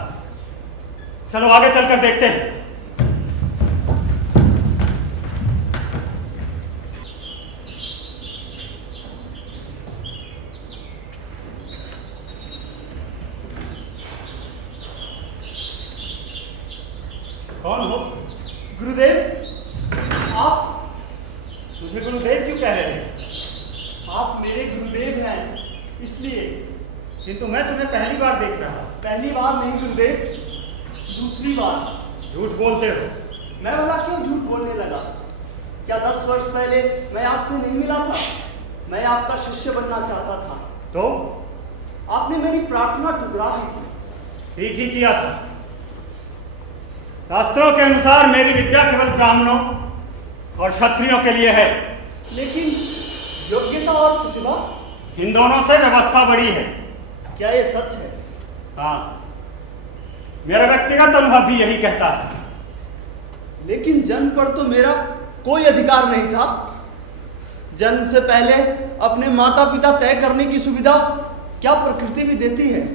चलो आगे चलकर देखते हैं। कौन हो? गुरुदेव, आप? मुझे गुरुदेव क्यों कह रहे हैं? आप मेरे गुरुदेव हैं, इसलिए। किंतु मैं तुम्हें पहली बार देख रहा हूं। पहली बार नहीं गुरुदेव, दूसरी बार। झूठ बोलते हो। मैं भला क्यों झूठ बोलने लगा? क्या 10 वर्ष पहले मैं आपसे नहीं मिला था? मैं आपका शिष्य बनना चाहता था। तो आपने मेरी प्रार्थना ठुकरा दी थी। ठीक ही किया था। शास्त्रों के अनुसार मेरी विद्या केवल ब्राह्मणों और क्षत्रियों के लिए है। लेकिन योग्यता और प्रतिभा? इन दोनों से व्यवस्था बड़ी है। क्या ये सच है? हाँ, मेरा व्यक्तिगत अनुभव भी यही कहता है। लेकिन जन्म पर तो मेरा कोई अधिकार नहीं था। जन्म से पहले अपने माता पिता तय करने की सुविधा क्या प्रकृति भी देती है?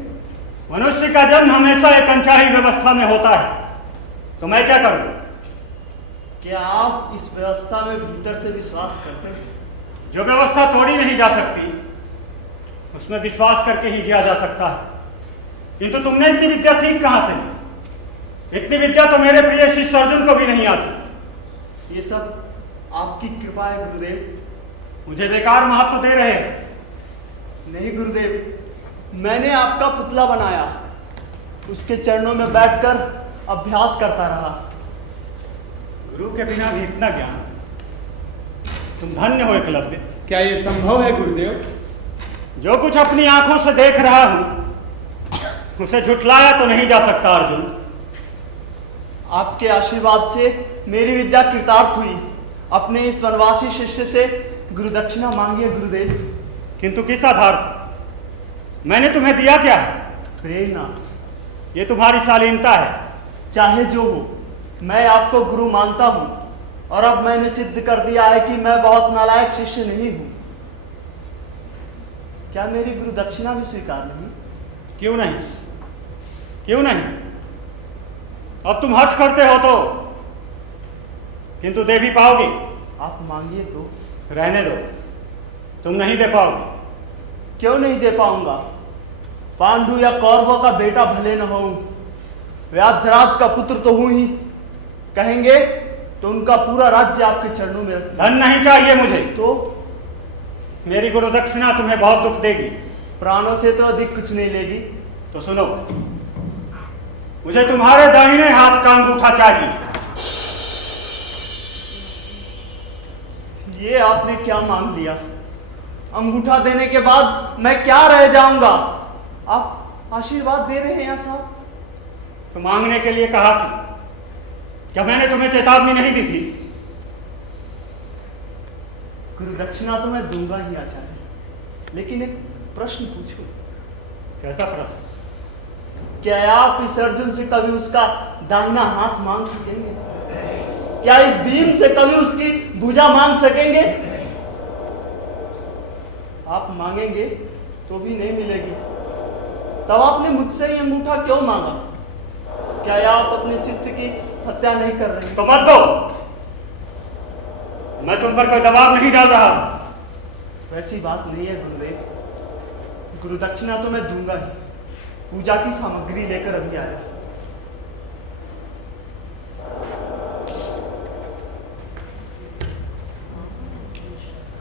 मनुष्य का जन्म हमेशा एक अनचाही व्यवस्था में होता है, तो मैं क्या करूं? क्या आप इस व्यवस्था में भीतर से विश्वास करते हैं? जो व्यवस्था तोड़ी नहीं जा सकती उसमें विश्वास करके ही जिया जा सकता है। किंतु तुमने इतनी विद्या सीख कहां से? इतनी विद्या तो मेरे प्रिय शिष्य अर्जुन को भी नहीं आती। ये सब आपकी कृपा है गुरुदेव। मुझे बेकार महत्व दे रहे हैं। नहीं गुरुदेव, मैंने आपका पुतला बनाया, उसके चरणों में बैठकर अभ्यास करता रहा। गुरु के बिना भी इतना ज्ञान? तुम धन्य हो एकलव्य। क्या ये संभव है गुरुदेव? जो कुछ अपनी आंखों से देख रहा हूं उसे झुठलाया तो नहीं जा सकता अर्जुन। आपके आशीर्वाद से मेरी विद्या कृतार्थ हुई। अपने इस वनवासी शिष्य से गुरुदक्षिणा मांगिए गुरुदेव। किंतु किस आधार से? मैंने तुम्हें दिया क्या है? प्रेरणा। ये तुम्हारी शालीनता है। चाहे जो हो, मैं आपको गुरु मानता हूं और अब मैंने सिद्ध कर दिया है कि मैं बहुत नालायक शिष्य नहीं हूं। क्या मेरी गुरु दक्षिणा भी स्वीकार नहीं? क्यों नहीं? क्यों नहीं? अब तुम हठ करते हो तो, किंतु दे भी पाओगे। आप मांगिए तो। रहने दो, तुम नहीं दे पाओगे। क्यों नहीं दे पाऊंगा? पांडु या कौरवों का बेटा भले न हो, व्याधराज का पुत्र तो हूं ही। कहेंगे तो उनका पूरा राज्य आपके चरणों में रख। धन नहीं चाहिए मुझे। तो मेरी गुरु दक्षिणा तुम्हें बहुत दुख देगी। प्राणों से तो अधिक कुछ नहीं लेगी। तो सुनो, मुझे तुम्हारे दाहिने हाथ का अंगूठा चाहिए। ये आपने क्या मांग लिया? अंगूठा देने के बाद मैं क्या रह जाऊंगा? आप आशीर्वाद दे रहे हैं साहब। तो मांगने के लिए कहा कि क्या मैंने तुम्हें चेतावनी नहीं दी थी? गुरु दक्षिणा तो मैं दूंगा ही आचार्य, लेकिन एक प्रश्न पूछूं। कैसा प्रश्न? क्या आप इस अर्जुन से कभी उसका दाहिना हाथ मांग सकेंगे? क्या इस भीम से कभी उसकी भुजा मांग सकेंगे? आप मांगेंगे तो भी नहीं मिलेगी। तब आपने मुझसे ये अंगूठा क्यों मांगा? क्या आप अपने शिष्य की हत्या नहीं कर रहे? तो मत दो, मैं तुम पर कोई दबाव नहीं डाल रहा। वैसी बात नहीं है गुरुदेव। गुरु दक्षिणा तो मैं दूंगा ही। पूजा की सामग्री लेकर अभी आया।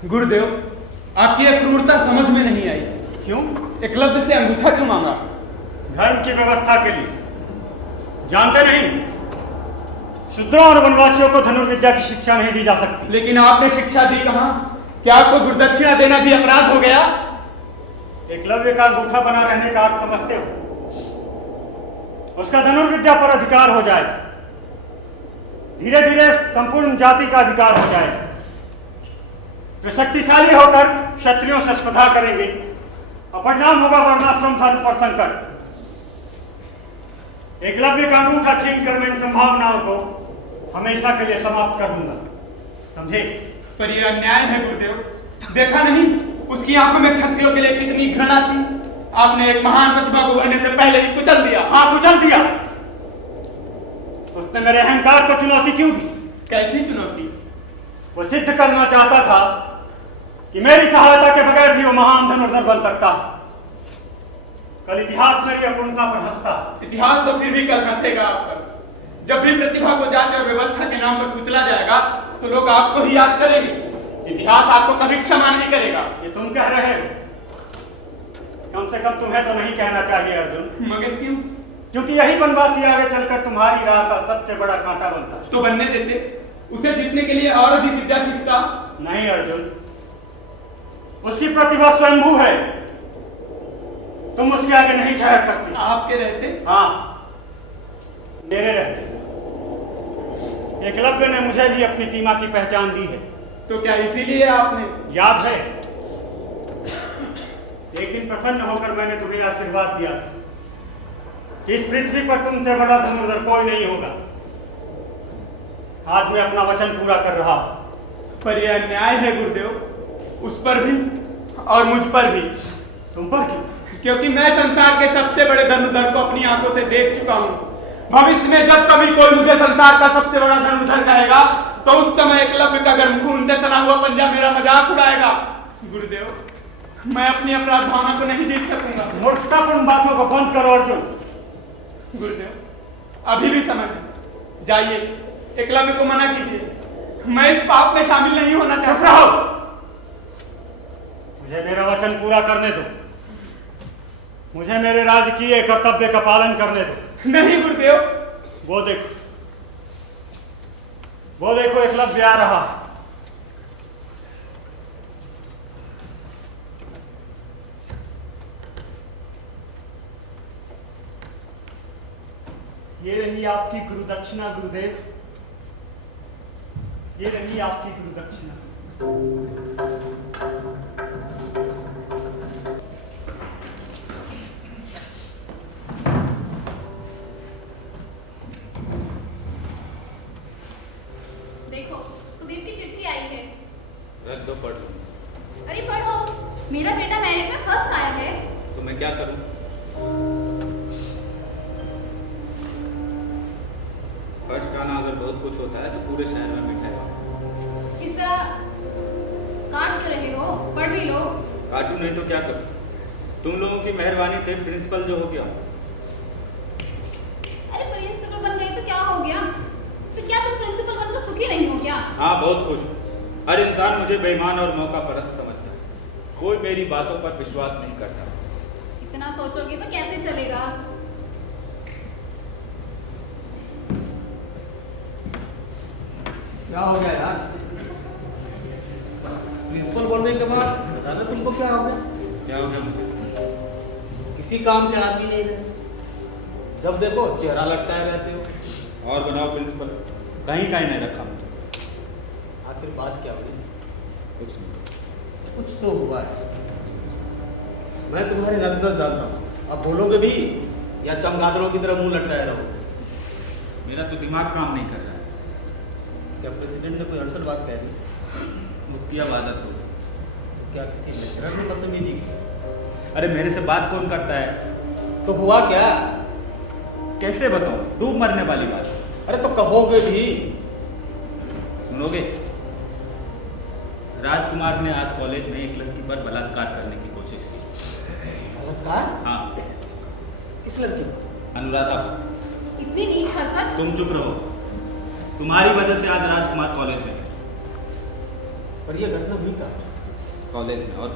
गुरुदेव, आपकी यह क्रूरता समझ में नहीं आई। क्यों? एकलव्य से अंगूठा क्यों मांगा? धर्म की व्यवस्था के लिए। जानते नहीं, शूद्रों और वनवासियों को धनुर्विद्या की शिक्षा नहीं दी जा सकती। लेकिन आपने शिक्षा दी कहां? क्या आपको गुरुदक्षिणा देना भी अपराध हो गया? एकलव्य का अंगूठा बना रहने का अर्थ समझते हो? उसका धनुर्विद्या पर अधिकार हो जाए, धीरे धीरे संपूर्ण जाति का अधिकार हो जाए। वे शक्तिशाली होकर क्षत्रियों से स्पर्धा करेंगे और परिणाम होगा वर्णाश्रम धर्म पर संकट। एकलव्य का अंगूठा छीनकर मैं इन संभावनाओं को हमेशा के लिए समाप्त कर दूंगा, समझे? पर यह अन्याय है गुरुदेव। देखा नहीं उसकी आंखों में क्षत्रियों के लिए कितनी घृणा थी? आपने एक महान प्रतिभा को बढ़ने से पहले ही कुचल दिया। हाँ, कुचल दिया। उसने मेरे अहंकार को चुनौती क्यों दी? कैसी चुनौती? वो सिद्ध करना चाहता था कि मेरी सहायता के बगैर भी वो महान धनुर्धर बन सकता है। कल इतिहास मेरी अपूर्णता पर हंसता। इतिहास तो फिर भी कल हंसेगा आप पर। जब भी प्रतिभा को जाति और व्यवस्था के नाम पर कुचला जाएगा तो लोग आपको ही याद करेंगे। इतिहास आपको कभी क्षमा नहीं करेगा। ये तुम कह रहे हो, कम से कम तुम्हें तो नहीं कहना चाहिए अर्जुन। मगर क्यों? क्योंकि यही वनवासी आगे चलकर तुम्हारी राह का सबसे बड़ा कांटा बनता। तो बनने देते, उसे जीतने के लिए और अधिक विद्या सीखता। नहीं अर्जुन, उसकी प्रतिभा स्वयंभू है, तुम उसके आगे नहीं ठहर सकते। आपके रहते? हाँ, मेरे रहते। एकलव्य ने मुझे भी अपनी सीमा की पहचान दी है। तो क्या इसीलिए आपने? याद है, एक दिन प्रसन्न होकर मैंने तुम्हें आशीर्वाद दिया कि इस पृथ्वी पर तुमसे बड़ा धनुर्धर कोई नहीं होगा। आज मैं अपना वचन पूरा कर रहा हूं। पर यह अन्याय है गुरुदेव, उस पर भी और मुझ पर भी। तुम पर क्यों? क्योंकि मैं संसार के सबसे बड़े धनुर्धर को अपनी आंखों से देख चुका हूं। भविष्य में जब कभी कोई मुझे संसार का सबसे बड़ा धनुर्धर कहेगा तो उस समय एकलव्य का गर्म खून से सना हुआ पंजा मेरा मजाक उड़ाएगा। गुरुदेव, मैं अपनी अपराध भावना को नहीं जीत सकूंगा। मूर्खतापूर्ण बातों को बंद करो अर्जुन। गुरुदेव, अभी भी समय है, जाइए एकलव्य को मना कीजिए। मैं इस पाप में शामिल नहीं होना चुप चाहता। रहो, मुझे मेरा वचन पूरा करने दो। मुझे मेरे राजकीय कर्तव्य का पालन करने दो। नहीं गुरुदेव। वो देखो एकलव्य आ रहा है। ये रही आपकी गुरु दक्षिणा गुरुदेव। ये रही आपकी गुरु दक्षिणा। मेरा बेटा मेरिट में फर्स्ट आया है। तो मैं क्या करूं? फर्स्ट आना अगर बहुत कुछ होता है तो पूरे शहर में मिठाई बांटो। इस तरह काट क्यों रहे हो? पढ़ भी लो। काटू नहीं तो क्या करूं? तुम लोगों की मेहरबानी से प्रिंसिपल जो हो गया। अरे प्रिंसिपल बन गई तो क्या हो गया? तो क्या तुम प्रिंसिपल बनकर सुखी नहीं हो क्या? हाँ, बहुत खुश हूँ। हर इंसान मुझे बेईमान और मौका परस्त समझता है। कोई मेरी बातों पर विश्वास नहीं करता। इतना सोचोगे तो कैसे चलेगा? क्या हो गया यार? प्रिंसिपल बनने के बाद बताना तुमको क्या हो गया? क्या हो गया मुझे? किसी काम के आदमी नहीं रहे, जब देखो चेहरा लटकाए रहते हो। और बनाओ प्रिंसिपल, कहीं कहीं नहीं रखा मुझे। आखिर बात क्या हुई? कुछ नहीं। कुछ तो हुआ है। मैं तुम्हारी नस नस जानता हूँ। अब बोलोगे भी या चमगादड़ों की तरह मुंह लटकाए रहोगे? मेरा तो दिमाग काम नहीं कर रहा है। क्या प्रेसिडेंट ने कोई अड़सठ बात कह दी? उसकी अब आदत हो गई। क्या किसी लेक्चरर ने बदतमीजी की? अरे मेरे से बात कौन करता है? तो हुआ क्या? कैसे बताऊं? डूब मरने वाली बात। अरे तो कहोगे भी। सुनोगे? राजकुमार ने आज कॉलेज में एक लड़की पर बलात्कार करने की कोशिश की। बलात्कार? हाँ, किस लड़की? अनुराधा। इतनी नीच हरकत? तुम चुप रहो। तुम्हारी वजह से आज राजकुमार कॉलेज में। पर यह घटना हुई कहाँ? कॉलेज में। और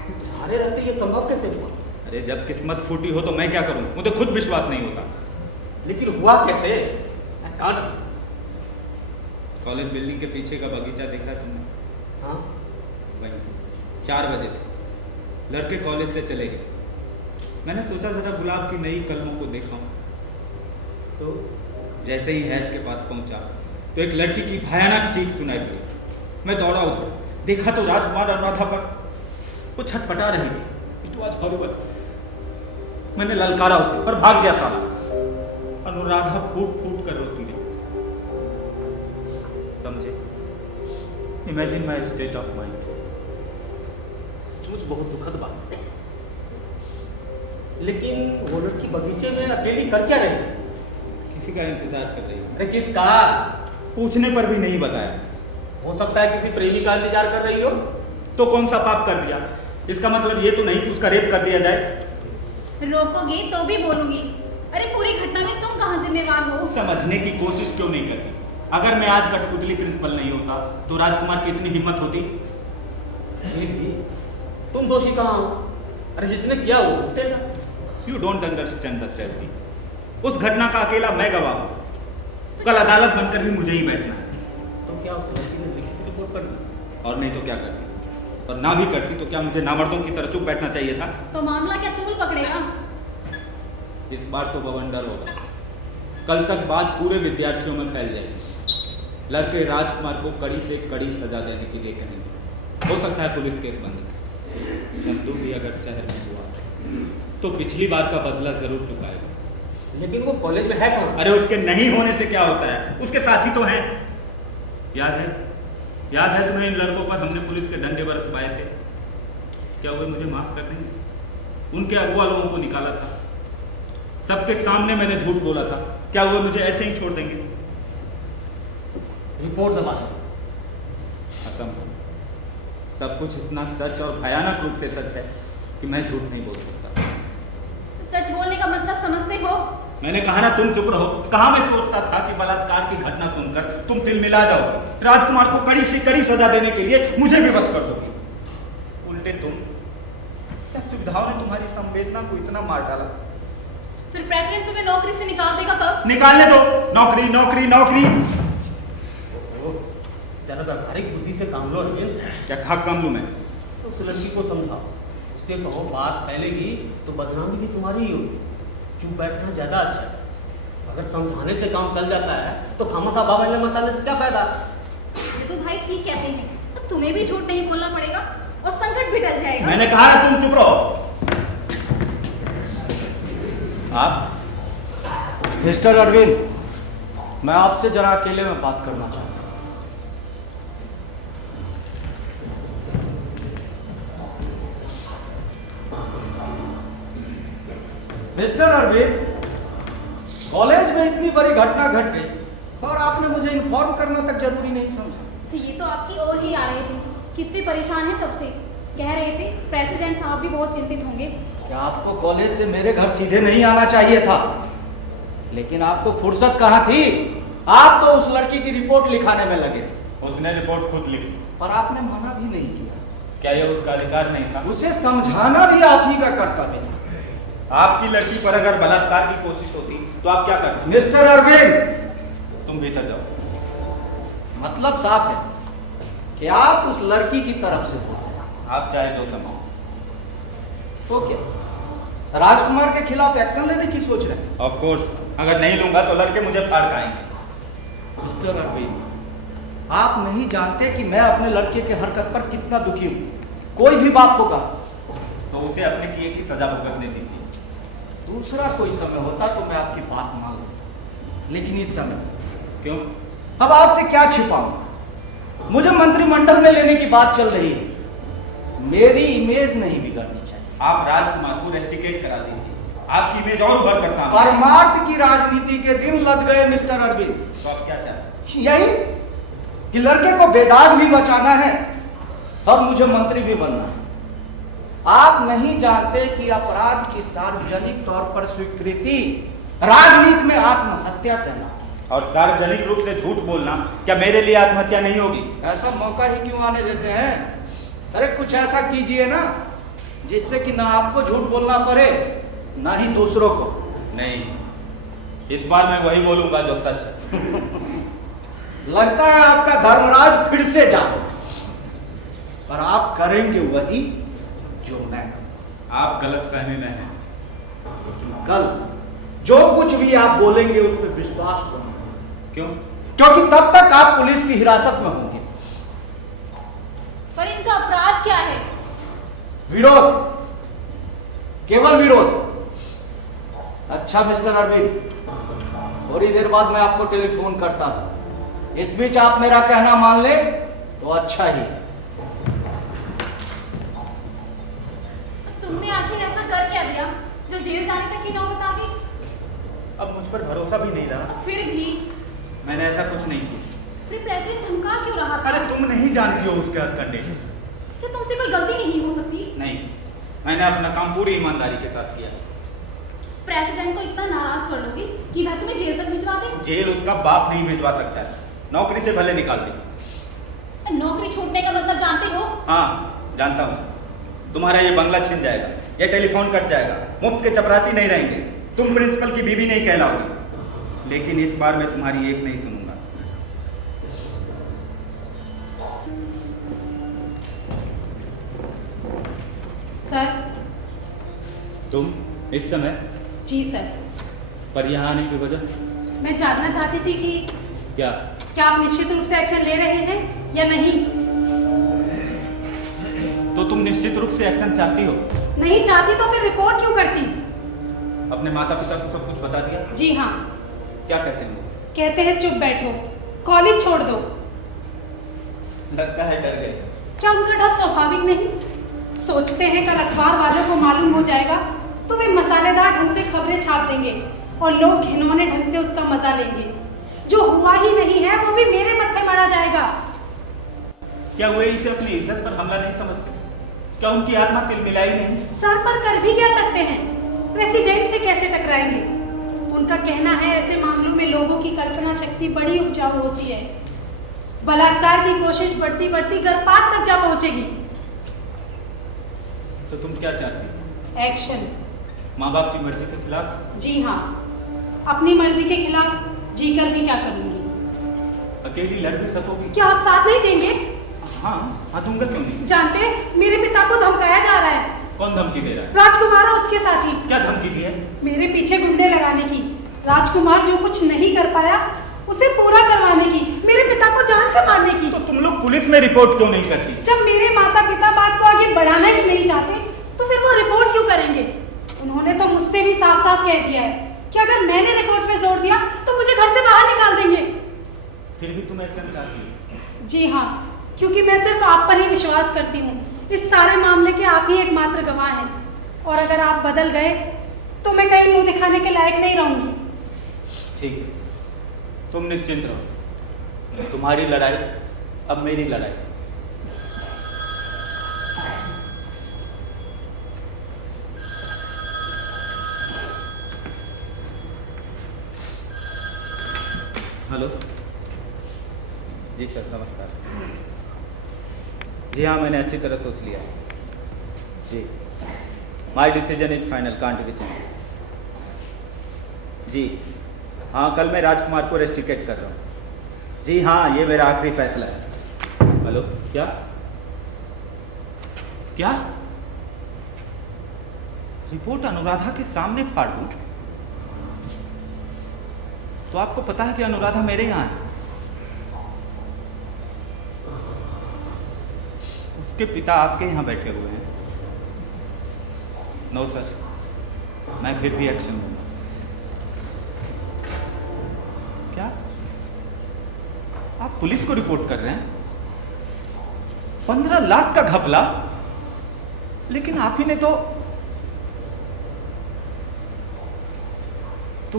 तुम्हारे रहते ये संभव कैसे हुआ? अरे जब किस्मत फूटी हो तो मैं क्या करूं? मुझे खुद विश्वास नहीं होता। लेकिन हुआ कैसे? कांड। कॉलेज बिल्डिंग के पीछे का बगीचा देखा है तुमने? हाँ। वहीं 4 बजे थे। लड़के कॉलेज से चले गए। मैंने सोचा जरा गुलाब की नई कलमों को देखा। तो जैसे ही हैज के पास पहुंचा तो एक लड़की की भयानक चीख सुनाई पड़ी। मैं दौड़ा उधर, देखा तो राजकुमार अनुराधा पर वो छटपटा रही थी। It was horrible. मैंने ललकारा उसे पर भाग गया साला। अनुराधा फूट फूट कर रोती रही। समझे? Imagine my state of mind. सचमुच बहुत दुखद बात है। लेकिन वो लड़की बगीचे में अकेली कर क्या रही? किसी का इंतजार कर रही है। अरे किसका? पूछने पर भी नहीं बताया। हो सकता है किसी प्रेमी का इंतजार कर रही हो। तो कौन सा पाप कर दिया? इसका मतलब ये तो नहीं कि उसका रेप कर दिया जाए। रोकोगे तो भी बोलूंगी। अरे पूरी घटना में तुम कहाँ जिम्मेवार हो? समझने की कोशिश क्यों नहीं करती? अगर मैं आज कठपुतली प्रिंसिपल नहीं होता तो राजकुमार की इतनी हिम्मत होती? तुम दोषी कहाँ हो? अरे जिसने किया वो भुगतेगा। You don't understand the story. उस घटना का अकेला मैं गवाह हूं। कल अदालत बनकर भी मुझे ही बैठना है। तो क्या उस लड़की ने लिखित रिपोर्ट कर दी? और नहीं तो क्या करती? और ना भी करती तो क्या मुझे नामर्दों की तरह चुप बैठना चाहिए था? तो मामला क्या तूल पकड़ेगा? इस बार तो बवंडर होगा। कल तक बात पूरे विद्यार्थियों में फैल जाएगी। लड़के राजकुमार को कड़ी से कड़ी सजा देने के लिए कहेंगे। हो सकता है पुलिस केस बन जाए। चंदू भी अगर शहर में हुआ तो पिछली बार का बदला जरूर चुकाएगा। लेकिन वो कॉलेज में है कौन? अरे उसके नहीं होने से क्या होता है? उसके साथी तो हैं। याद है तुम्हें इन लड़कों पर हमने पुलिस के डंडे बरसवाए थे? क्या वे मुझे माफ कर देंगे? उनके अगुआ लोगों को निकाला था, सबके सामने मैंने झूठ बोला था। क्या वो मुझे ऐसे ही छोड़ देंगे? रिपोर्ट दबा दो। असंभव। सब कुछ इतना सच और भयानक रूप से सच है कि मैं झूठ नहीं बोल सकता। सच बोलने का मतलब समझते हो? मैंने कहा ना तुम चुप रहो। कहाँ मैं सोचता था कि बलात्कार की घटना सुनकर तुम तिलमिला जाओ, राजकुमार को कड़ी से कड़ी सजा देने के लिए मुझे भी बस कर दोगे। उल्टे तुम, क्या सुविधाओं ने तुम्हारी संवेदना को इतना मार डाला? फिर प्रेसिडेंट तुम्हें नौकरी से निकाल देगा कब? निकालने दो। नौकरी नौकरी नौकरी। जरा व्यावहारिक बुद्धि से काम लो अरविंद। क्या खाक काम लूं मैं? तो उस लड़की को समझाओ, उससे कहो बात फैलेगी तो बदनामी भी तुम्हारी ही होगी। चुप बैठना ज्यादा अच्छा है। अगर समझाने से काम चल जाता है तो खामखा बाबा ने बताने से क्या फायदा? तो भाई ठीक कहते हैं, तो तुम्हें भी झूठ नहीं बोलना पड़ेगा और संकट भी टल जाएगा। मैंने कहा ना तुम चुप रहो। आप मिस्टर अरविंद, मैं आपसे जरा अकेले में बात करना चाहता हूँ। मिस्टर अरविंद, कॉलेज में इतनी बड़ी घटना घट गई और आपने मुझे इन्फॉर्म करना तक जरूरी नहीं समझा। तो ये तो आपकी ओर ही आ रहे थे, कितने परेशान है तब से। कह रहे थे प्रेसिडेंट साहब भी बहुत चिंतित होंगे। क्या आपको कॉलेज से मेरे घर सीधे नहीं आना चाहिए था? लेकिन आपको फुर्सत कहाँ थी? आप तो उस लड़की की रिपोर्ट लिखाने में लगे। उसने रिपोर्ट खुद लिखी, पर आपने मना भी नहीं किया। क्या यह उसका अधिकार नहीं था? उसे समझाना भी आप ही का कर्तव्य था। आपकी लड़की पर अगर बलात्कार की कोशिश होती तो आप क्या करते? मिस्टर अरविंद, तुम भीतर जाओ। मतलब साफ है कि आप उस लड़की की तरफ से बोल रहे हैं। आप चाहे जो समाओ। तो क्या राजकुमार के खिलाफ एक्शन लेने की सोच रहे हैं? ऑफ कोर्स, अगर नहीं लूंगा तो लड़के मुझे फाड़ खाएंगे। मिस्टर अरविंद, आप नहीं जानते कि मैं अपने लड़के के हरकत पर कितना दुखी हूँ। कोई भी बात होगा तो उसे अपने किए की सजा भुगतने दीजिए। दूसरा कोई समय होता तो मैं आपकी बात मान लूं, लेकिन इस समय क्यों? अब आपसे क्या छिपाऊं? मुझे मंत्रिमंडल में लेने की बात चल रही है। मेरी इमेज नहीं बिगड़नी चाहिए। आप राजकुमार को रेस्टिकेट करा दीजिए, आपकी इमेज और उभर कर सामने। परमार्थ की राजनीति के दिन लग गए मिस्टर अरविंद। तो आप क्या चाहते? यही कि लड़के को बेदाग भी बचाना है और मुझे मंत्री भी बनना है। आप नहीं जानते कि अपराध की सार्वजनिक तौर पर स्वीकृति राजनीति में आत्महत्या कहलाती है। और सार्वजनिक रूप से झूठ बोलना क्या मेरे लिए आत्महत्या नहीं होगी? ऐसा मौका ही क्यों आने देते हैं? अरे कुछ ऐसा कीजिए ना जिससे कि ना आपको झूठ बोलना पड़े ना ही दूसरों को। नहीं, इस बार मैं वही बोलूंगा जो सच है। लगता है आपका धर्मराज फिर से जाओ, पर आप करेंगे वही जो मैं करूं। आप गलत फहमी में हैं। कल जो कुछ भी आप बोलेंगे उस पर विश्वास करूंगा। क्यों? क्योंकि तब तक आप पुलिस की हिरासत में होंगे। पर इनका अपराध क्या है? विरोध, केवल विरोध। अच्छा मिस्टर अरविंद, थोड़ी देर बाद मैं आपको टेलीफोन करता हूं। इस बीच आप मेरा कहना मान ले तो अच्छा ही। तुमने आखिर ऐसा कर क्या दिया जो जेल जाने तक की नौबत आ गई? अब मुझ पर भरोसा भी नहीं रहा। फिर भी मैंने ऐसा कुछ नहीं किया। फिर प्रेसिडेंट धमका क्यों रहा था? अरे तुम नहीं जानती हो उसके हथकंडे। क्या तुमसे कोई गलती नहीं हो सकती? नहीं, मैंने अपना काम पूरी ईमानदारी के साथ किया। प्रेसिडेंट को इतना नाराज कर लोगे कि वह तुम्हें जेल तक भिजवा दे? जेल उसका बाप नहीं भिजवा सकता है, नौकरी से भले निकाल दे। नौकरी छूटने का मतलब जानते हो? हाँ जानता हूँ। तुम्हारा ये बंगला छिन जाएगा, ये टेलीफोन कट जाएगा, मुफ्त के चपरासी नहीं रहेंगे, तुम प्रिंसिपल की बीवी नहीं कहलाओगी। लेकिन इस बार मैं तुम्हारी एक नहीं सुनूंगा। सर। तुम इस समय? जी सर। पर यहाँ आने की वजह? मैं जानना चाहती थी कि क्या आप निश्चित रूप से एक्शन ले रहे हैं या नहीं? तो तुम निश्चित रूप से एक्शन चाहती हो? नहीं चाहती तो फिर रिपोर्ट क्यों करती? अपने माता पिता को सब कुछ बता दिया? जी हाँ। क्या कहते हैं? कहते हैं चुप बैठो, कॉलेज छोड़ दो। लगता है डर गए। क्या उनका डर स्वाभाविक नहीं? सोचते हैं कल अखबार वालों को मालूम हो जाएगा तो वे मसालेदार ढंग से खबरें छाप देंगे और लोग घिनौने ढंग से उसका मजा लेंगे। जो हुआ ही नहीं है वो भी मेरे मत्थे मरा जाएगा। क्या वे इसे अपनी इज्जत पर हमला नहीं समझते? क्या उनकी आत्मा तिलमिलाई नहीं? सर पर कर भी क्या सकते हैं? प्रेसिडेंट से कैसे टकराएंगे? उनका कहना है ऐसे मामलों में लोगों की कल्पना शक्ति बड़ी उपजाऊ होती है। बलात्कार की कोशिश बढ़ती बढ़ती गर्भपात तक जा पहुंचेगी। तो तुम क्या चाहती हो? एक्शन। माँ बाप की मर्जी के खिलाफ? जी हाँ, अपनी मर्जी के खिलाफ जीकर भी क्या करूंगी। अकेली लड़ भी सकोगी? क्या आप साथ नहीं देंगे? हाँ हाँ, दूंगा क्यों नहीं। जानते मेरे पिता को धमकाया जा रहा है। कौन धमकी दे रहा है? राजकुमार और उसके साथी। क्या धमकी दी है? मेरे पीछे गुंडे लगाने की, राजकुमार जो कुछ नहीं कर पाया उसे पूरा करवाने की, मेरे पिता को जान से मारने की। तो तुम लोग पुलिस में रिपोर्ट क्यों नहीं करती? जब मेरे माता पिता बात को आगे बढ़ाना ही नहीं चाहते तो फिर वो रिपोर्ट क्यों करेंगे? उन्होंने तो मुझसे भी साफ साफ कह दिया है कि अगर मैंने रिपोर्ट में जोर दिया तो मुझे घर से बाहर निकाल देंगे। फिर भी तुम एक्शन चाहती हो? जी हाँ, क्योंकि मैं सिर्फ आप पर ही विश्वास करती हूँ। इस सारे मामले के आप ही एकमात्र गवाह हैं और अगर आप बदल गए तो मैं कहीं मुंह दिखाने के लायक नहीं रहूंगी। ठीक है, तुम निश्चिंत रहो। तुम्हारी लड़ाई अब मेरी लड़ाई। हेलो जी सर, नमस्कार। जी हाँ, मैंने अच्छी तरह सोच लिया जी। My decision is final, can't be change. जी हाँ, कल मैं राजकुमार को रेस्टिकेट कर रहा हूँ। जी हाँ, ये मेरा आखिरी फैसला है। हेलो, क्या क्या रिपोर्ट अनुराधा के सामने फाड़ दूं? तो आपको पता है कि अनुराधा मेरे यहाँ है। उसके पिता आपके यहाँ बैठे हुए हैं। नो सर, मैं फिर भी एक्शन लूंगा। क्या आप पुलिस को रिपोर्ट कर रहे हैं? 15 लाख का घपला, लेकिन आप ही ने तो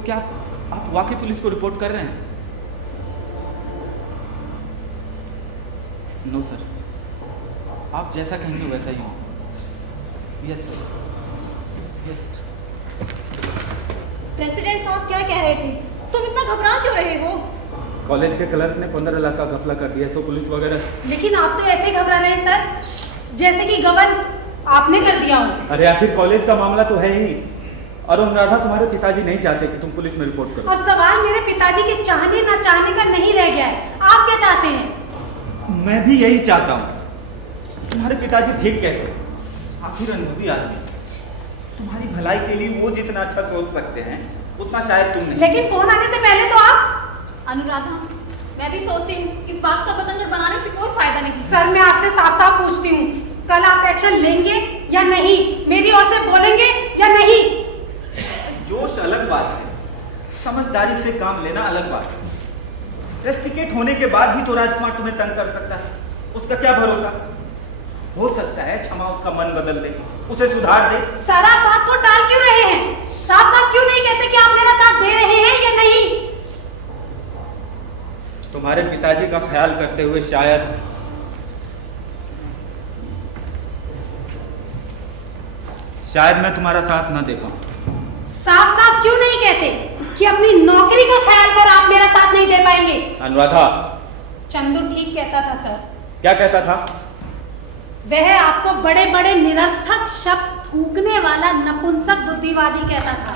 क्या आप वाकई पुलिस को रिपोर्ट कर रहे हैं? नो सर, आप जैसा कहेंगे वैसा ही होगा। Yes sir, yes sir. President साहब क्या कह रहे थे? तुम इतना घबरा क्यों रहे हो? कॉलेज के क्लर्क ने 15 लाख का घपला कर दिया, सो पुलिस वगैरह। लेकिन आप तो ऐसे घबरा रहे हैं सर, जैसे कि गबन आपने कर दिया हो। अरे आखिर कॉलेज का मामला तो है ही, और अनुराधा तुम्हारे पिताजी नहीं चाहते कि तुम पुलिस में रिपोर्ट करो। अब सवाल मेरे पिताजी के चाहने ना चाहने का नहीं रह गया है। आप क्या चाहते हैं? मैं भी यही चाहता हूँ। तुम्हारे पिताजी ठीक कहते हैं। आखिर अनुभवी आदमी, तुम्हारी भलाई के लिए वो जितना अच्छा सोच सकते हैं उतना शायद तुम नहीं। लेकिन फोन आने से पहले तो आप। अनुराधा, मैं भी सोचती हूँ इस बात का बतंगड़ बनाने से कोई फायदा नहीं। सर, मैं आपसे साफ साफ पूछती हूँ, कल आप एक्शन लेंगे या नहीं? मेरी ओर से बोलेंगे या नहीं? जोश अलग बात है, समझदारी से काम लेना अलग बात है। रेस्टिकेट होने के बाद भी तो राजकुमार तुम्हें तंग कर सकता है, उसका क्या भरोसा? हो सकता है क्षमा उसका मन बदल दे, उसे सुधार दे। सर, आप बात को टाल क्यों रहे हैं? साफ साफ क्यों नहीं कहते कि आप मेरा साथ दे रहे हैं या नहीं? तुम्हारे पिताजी का ख्याल करते हुए शायद मैं तुम्हारा साथ न दे पाऊं। साफ साफ क्यों नहीं कहते कि अपनी नौकरी का ख्याल कर आप मेरा साथ नहीं दे पाएंगे? अनुराधा, चंदू ठीक कहता था सर। क्या कहता था? वह आपको बड़े बड़े निरर्थक शब्द थूकने वाला नपुंसक बुद्धिवादी कहता था।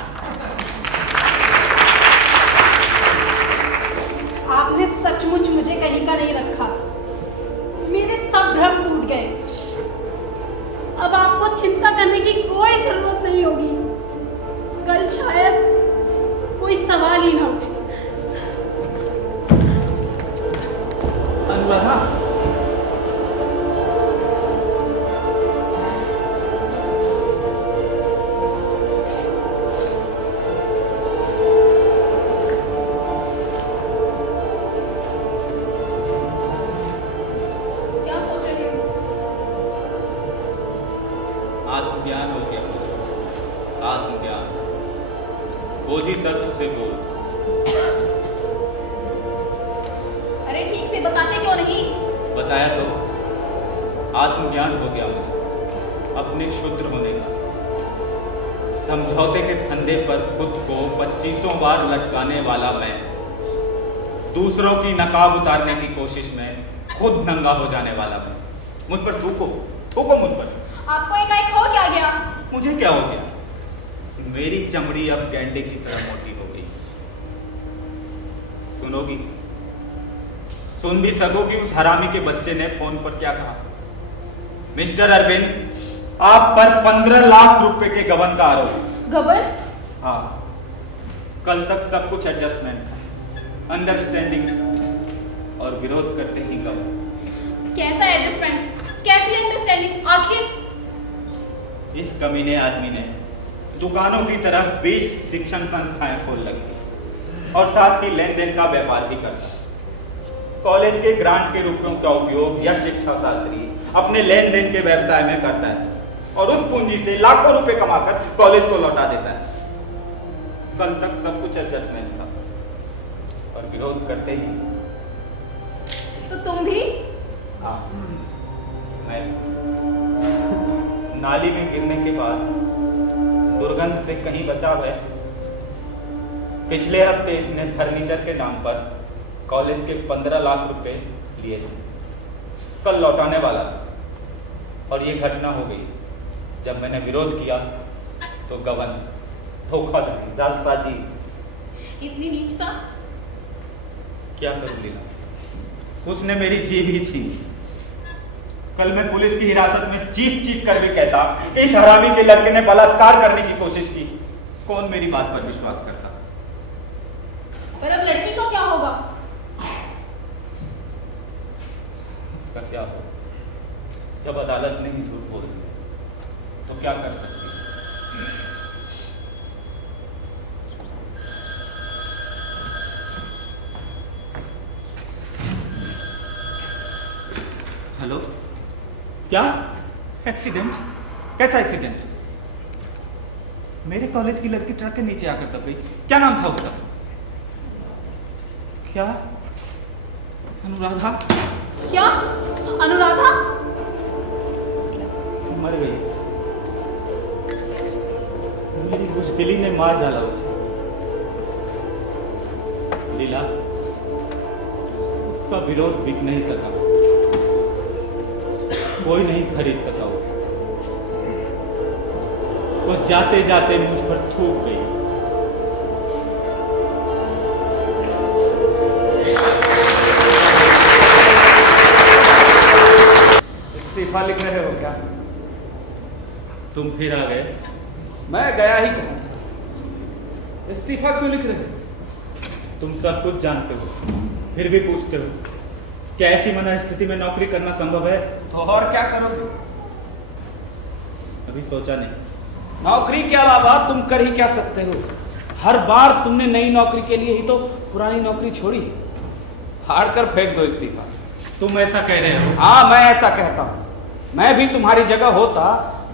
आपने सचमुच मुझे कहीं का नहीं रखा। मेरे सब भ्रम टूट गए। अब आपको चिंता करने की कोई जरूरत नहीं होगी। कल शायद कोई सवाल ही ना उठे। अनुराधा, क्या सोच रहे हो? आत्मज्ञान हो गया, आत्मज्ञान। बोधिसत्व से बोध। अरे ठीक से बताते क्यों नहीं? बताया तो, आत्मज्ञान हो गया मुझे अपने क्षुद्र होने का। समझौते के फंदे पर खुद को 25 बार लटकाने वाला मैं, दूसरों की नकाब उतारने की कोशिश में खुद नंगा हो जाने वाला मैं। मुझ पर थूको मुझ पर। आपको एकाएक हो क्या गया? मुझे क्या हो गया? मेरी चमड़ी अब गैंडे की तरह मोटी हो गई। सुनोगी? सुन भी सकोगी उस हरामी के बच्चे ने फोन पर क्या कहा? मिस्टर अरविंद, आप पर 15 लाख रुपए के गबन का आरोप है। गबन? हाँ, कल तक सब कुछ एडजस्टमेंट था, अंडरस्टैंडिंग, और विरोध करते ही गबन। कैसा एडजस्टमेंट? कैसी अंडरस्टैंडिंग? आखिर इस कमीने आदमी ने दुकानों की तरह 20 शिक्षण संस्थाएं खोल लगी और साथ ही लेन देन का व्यापार भी करता। कॉलेज के ग्रांट के रुपयों का उपयोग या शिक्षा शास्त्री अपने लेन देन के व्यवसाय में करता है और उस पूंजी से लाखों रुपए कमाकर कॉलेज को लौटा देता है। कल तक सब कुछ एडजस्टमेंट था और विरोध करते ही तो तुम भी? हाँ, मैं नाली में गिरने के बाद दुर्गंध से कहीं बचाव है। पिछले हफ्ते इसने फर्नीचर के नाम पर कॉलेज के 15 लाख रुपए लिए थे। कल लौटाने वाला था और ये घटना हो गई। जब मैंने विरोध किया तो गबन, धोखाधड़ी, जालसाजी। इतनी नीचता? क्या करूं लीला, उसने मेरी जीभ ही छीनी। कल मैं पुलिस की हिरासत में चीख चीख कर भी कहता इस हरामी के लड़के ने बलात्कार करने की कोशिश की। कौन मेरी बात पर विश्वास करता? पर अब लड़की का क्या होगा? उसका क्या हो? जब अदालत ने ही झूठ बोल दिया तो क्या कर सकती? हेलो, क्या एक्सीडेंट? कैसा एक्सीडेंट? मेरे कॉलेज की लड़की ट्रक के नीचे आकर दब गई। क्या नाम था उसका? क्या? अनुराधा? क्या? अनुराधा? मर गई। मेरी बुज़दिली ने मार डाला उसे। लीला, उसका विरोध बिक नहीं सका, कोई नहीं खरीद सका उसे। वो जाते जाते मुझ पर थूक गई। इस्तीफा लिख रहे हो क्या? तुम फिर आ गए। मैं गया ही कहाँ? इस्तीफा क्यों लिख रहे हो? तुम सब कुछ जानते हो, फिर भी पूछते हो। क्या ऐसी मनस्थिति में नौकरी करना संभव है? तो और क्या करोगे? अभी सोचा नहीं। नौकरी के अलावा तुम कर ही क्या सकते हो? हर बार तुमने नई नौकरी के लिए ही तो पुरानी नौकरी छोड़ी। हार कर फेंक दो इस्तीफा। तुम ऐसा कह रहे हो? हाँ, मैं ऐसा कहता हूँ। मैं भी तुम्हारी जगह होता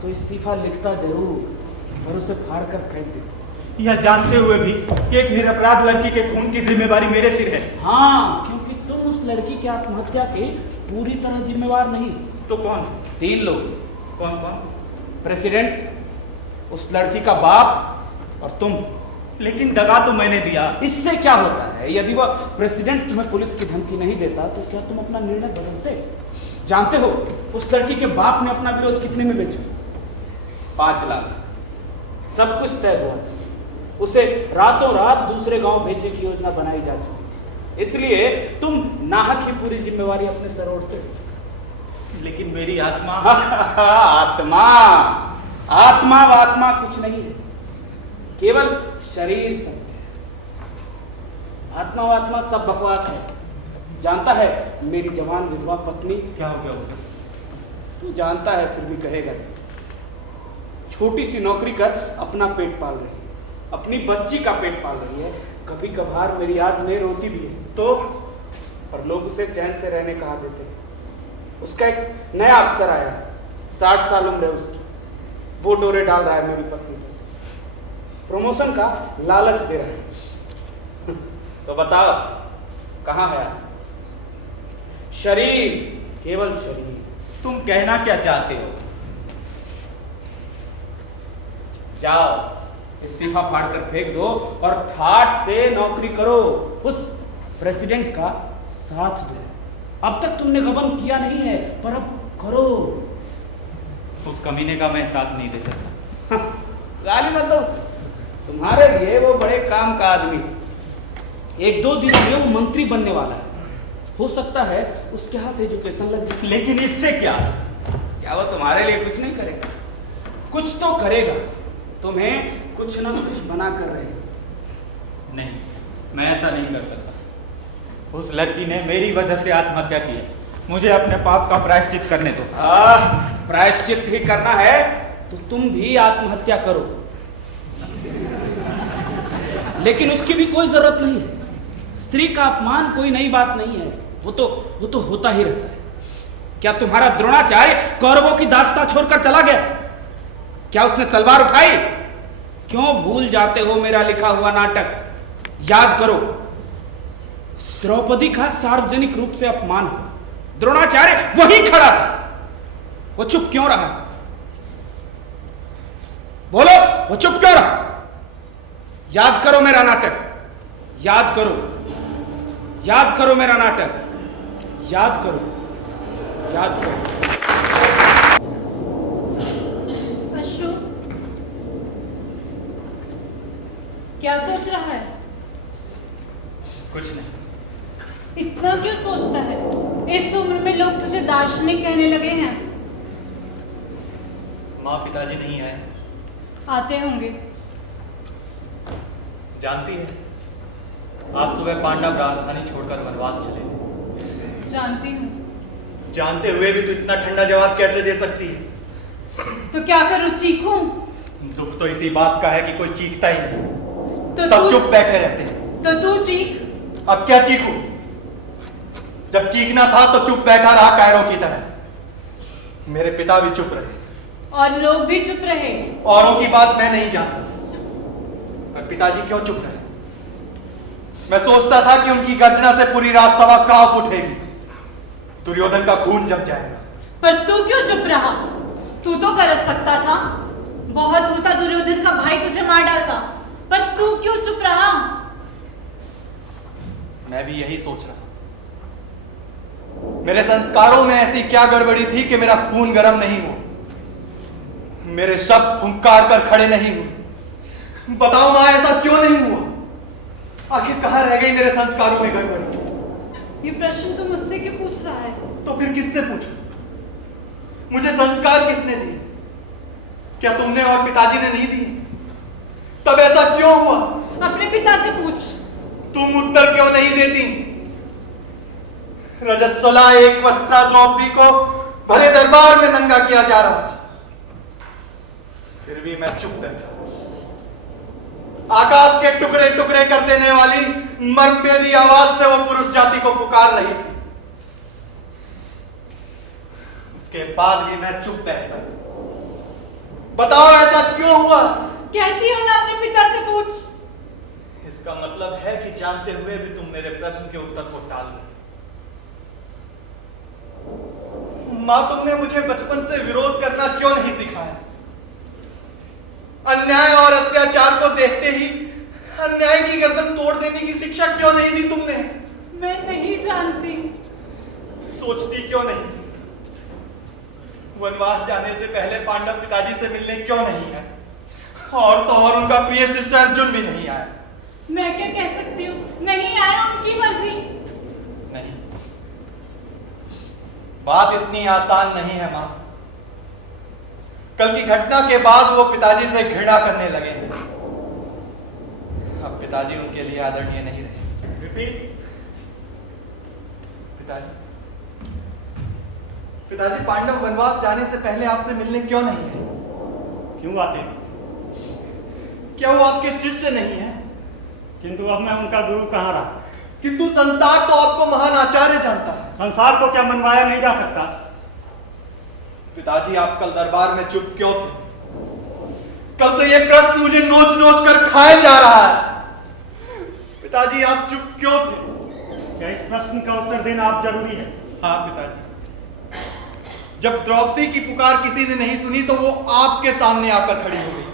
तो इस्तीफा लिखता जरूर और उसे फाड़ कर फेंक देता। यह जानते हुए भी कि एक निरपराध लड़की के खून की जिम्मेवारी मेरे सिर है। हाँ, क्योंकि तुम उस लड़की की आत्महत्या के पूरी तरह जिम्मेवार नहीं। तो कौन? 3 लोग। कौन कौन? प्रेसिडेंट, उस लड़की का बाप और तुम। लेकिन दगा तो मैंने दिया। इससे क्या होता है? यदि वह प्रेसिडेंट तुम्हें पुलिस की धमकी नहीं देता तो क्या तुम अपना निर्णय बदलते? जानते हो उस लड़की के बाप ने अपना विरोध कितने में बेचा? 5 लाख। सब कुछ तय हुआ, उसे रातों रात दूसरे गांव भेजने की योजना बनाई जा चुकी। इसलिए तुम नाहक ही पूरी जिम्मेवारी अपने सर ओढ़ते हो। लेकिन मेरी आत्मा आत्मा आत्मा आत्मा कुछ नहीं है, केवल शरीर सत्य है। आत्मा आत्मा सब बकवास है। जानता है मेरी जवान विधवा पत्नी? क्या हो गया उसे? तू जानता है फिर भी कहेगा। छोटी सी नौकरी कर अपना पेट पाल रही है, अपनी बच्ची का पेट पाल रही है। कभी कभार मेरी याद में रोती भी है तो, पर लोग उसे चैन से रहने कहा देते हैं। उसका एक नया अफसर आया, 60 साल उम्र है उसकी। वो डोरे डाल रहा है मेरी पत्नी को, प्रमोशन का लालच दे रहा है। तो बताओ कहाँ है? शरीर, केवल शरीर। तुम कहना क्या चाहते हो? जाओ, इस्तीफा फाड़ कर फेंक दो और ठाठ से नौकरी करो। उस प्रेसिडेंट का साथ दो। अब तक तुमने गबन किया नहीं है, पर अब करो। उस कमीने का मैं साथ नहीं दे सकता। गाली मत दो। तुम्हारे लिए वो बड़े काम का आदमी। 1-2 दिनों में वो मंत्री बनने वाला है। हो सकता है उसके हाथ एजुकेशन लग जाए। लेकिन इससे क्या? क्या वो तुम्हारे लिए कुछ नहीं करेगा? कुछ तो करेगा। तुम्हें कुछ ना कुछ बना कर रहेगा। नहीं, मैं ऐसा नहीं कर सकता। उस लड़की ने मेरी वजह से आत्महत्या की है। मुझे अपने पाप का प्रायश्चित करने दो। प्रायश्चित ही करना है तो तुम भी आत्महत्या करो, लेकिन उसकी भी कोई जरूरत नहीं है। स्त्री का अपमान कोई नई बात नहीं है, वो तो होता ही रहता है। क्या तुम्हारा द्रोणाचार्य कौरवों की दास्ता छोड़कर चला गया? क्या उसने तलवार उठाई? क्यों भूल जाते हो मेरा लिखा हुआ नाटक? याद करो, द्रौपदी का सार्वजनिक रूप से अपमान हुआ, द्रोणाचार्य वहीं खड़ा था, वो चुप क्यों रहा? बोलो, वो चुप क्यों रहा? याद करो मेरा नाटक, याद करो, याद करो मेरा नाटक, याद करो, याद करो। अशोक, क्या सोच रहा है? कुछ नहीं। इतना क्यों सोचता है? इस उम्र में लोग तुझे दार्शनिक कहने लगे हैं। माँ पिताजी नहीं आए। आते होंगे। जानती है, आज सुबह पांडव राजधानी छोड़कर वनवास चले। जानती हूँ। जानते हुए भी तू इतना ठंडा जवाब कैसे दे सकती है? तो क्या करूँ, चीखूं? दुख तो इसी बात का है कि कोई चीखता ही नहीं, तो सब तू चुप बैठे रहते हैं। तो तू चीख। अब क्या चीखूं? जब चीखना था तो चुप बैठा रहा कायरों की तरह। मेरे पिता भी चुप रहे और लोग भी चुप रहे। औरों की बात मैं नहीं जानता, पर पिताजी क्यों चुप रहे? मैं सोचता था कि उनकी गर्जना से पूरी राजसभा कांप उठेगी, दुर्योधन का खून जम जाएगा। पर तू क्यों चुप रहा? तू तो कर सकता था। बहुत होता दुर्योधन का भाई तुझे मार डालता, पर तू क्यों चुप रहा? मैं भी यही सोच रहा। मेरे संस्कारों में ऐसी क्या गड़बड़ी थी कि मेरा खून गर्म नहीं हुआ, मेरे शब्द फुंकार कर खड़े नहीं हुए? बताओ मां, ऐसा क्यों नहीं हुआ? आखिर कहां रह गई मेरे संस्कारों में गड़बड़ी? ये प्रश्न तू मुझसे क्यों पूछ रहा है? तो फिर किससे पूछूं? मुझे संस्कार किसने दिए? क्या तुमने और पिताजी ने नहीं दिए? तब ऐसा क्यों हुआ? अपने पिता से पूछ। तुम उत्तर क्यों नहीं देती? रजस्वला एक वस्त्रा द्रौपदी को भले दरबार में नंगा किया जा रहा था, फिर भी मैं चुप बैठा। आकाश के टुकड़े टुकड़े कर देने वाली मर्मभेदी आवाज से वो पुरुष जाति को पुकार रही थी, उसके बाद भी मैं चुप बैठा। बताओ ऐसा क्यों हुआ? कहती हो ना, अपने पिता से पूछ। इसका मतलब है कि जानते हुए भी तुम मेरे प्रश्न के उत्तर को टाल रहे। मां, तुमने मुझे बचपन से विरोध करना क्यों नहीं सिखाया? अन्याय और अत्याचार को देखते ही अन्याय की गर्दन तोड़ देने की शिक्षा क्यों नहीं दी तुमने? मैं नहीं जानती। सोचती क्यों नहीं? वनवास जाने से पहले पांडव पिताजी से मिलने क्यों नहीं आए? और तो और उनका प्रिय शिष्य अर्जुन भी नहीं आया। मैं क्या कह सकती हूँ? नहीं आया, उनकी मर्जी। नहीं, बात इतनी आसान नहीं है मां। कल की घटना के बाद वो पिताजी से घृणा करने लगे हैं। अब पिताजी उनके लिए आदरणीय नहीं रहे। पिताजी पांडव वनवास जाने से पहले आपसे मिलने क्यों नहीं है? क्यों आते हैं? क्या वो आपके शिष्य नहीं है? किंतु अब मैं उनका गुरु कहाँ रहा? किंतु संसार तो आपको महान आचार्य जानता है। संसार को क्या मनवाया नहीं जा सकता? पिताजी, आप कल दरबार में चुप क्यों थे? कल से ये प्रश्न मुझे नोच नोच कर खाया जा रहा है। पिताजी, आप चुप क्यों थे? क्या इस प्रश्न का उत्तर देना आप जरूरी है? हाँ पिताजी, जब द्रौपदी की पुकार किसी ने नहीं सुनी तो वो आपके सामने आकर खड़ी हो गई।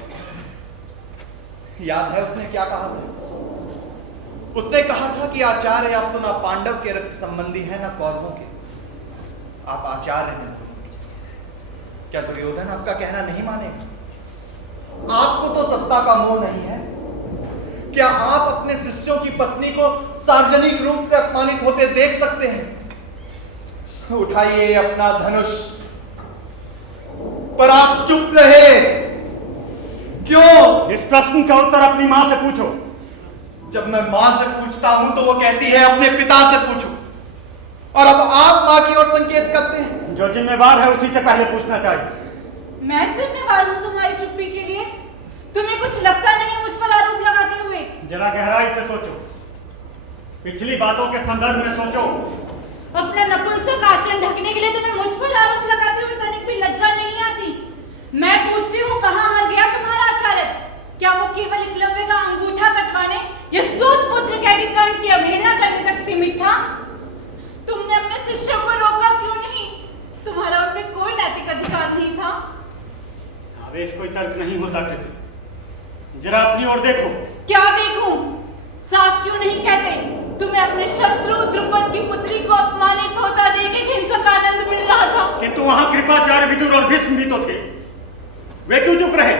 याद है उसने क्या कहा था? उसने कहा था कि आचार्य, आप तो ना पांडव के रक्त संबंधी हैं ना कौरवों के, आप आचार्य हैं। क्या दुर्योधन आपका कहना नहीं मानेगा? आपको तो सत्ता का मोह नहीं है? क्या आप अपने शिष्यों की पत्नी को सार्वजनिक रूप से अपमानित होते देख सकते हैं? उठाइए अपना धनुष, पर आप चुप रहे क्यों? इस प्रश्न का उत्तर अपनी मां से पूछो। जब मैं मां से पूछता हूं तो वो कहती है अपने पिता से पूछो, और अब आप मां की ओर संकेत करते हैं। जो जिम्मेवार है उसी से पहले पूछना चाहिए। मैं जिम्मेवार हूँ तुम्हारी चुप्पी के लिए? तुम्हें कुछ लगता नहीं मुझ पर आरोप लगाते हुए? जरा गहराई से सोचो, पिछली बातों के संदर्भ में सोचो। अपना नपुंसक आचरण ढकने के लिए तुम्हें मुझ पर आरोप लगाते हुए तनिक भी लज्जा नहीं आती? मैं पूछती हूँ, कहाँ मर गया तुम्हारा आचार्य? क्या वो कोई तर्क नहीं होता कृति। जरा अपनी ओर देखो। क्या देखूं? साफ क्यों नहीं कहते? तुम्हें अपने शत्रु द्रुपद की पुत्री को अपमानित होता देख एक हिंसक आनंद मिल रहा था। किंतु वहां कृपाचार्य, विदुर और भीष्म भी तो थे। वे क्यों चुप रहे?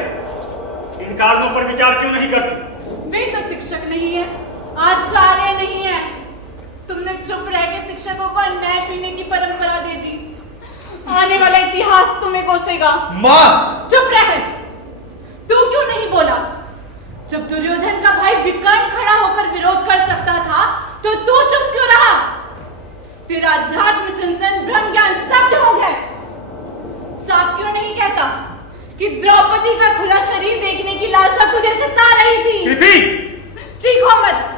इन कारणों पर विचार क्यों नहीं करते? वे तो शिक्षक नहीं है, आचार्य नहीं है। तुमने चुप रह के शिक्षकों को अन्याय पीने की परंपरा दे दी। आने वाला इतिहास तुम्हें कोसेगा। मां! चुप रह। तू क्यों नहीं बोला? जब दुर्योधन का भाई विकर्ण खड़ा होकर विरोध कर सकता था तो तू चुप क्यों रहा? तेरा अध्यात्म चिंतन, ब्रह्म ज्ञान सब ढोंग है। साफ क्यों नहीं कहता कि द्रौपदी का खुला शरीर देखने की लालसा तुझे सता रही थी? चीखो मत।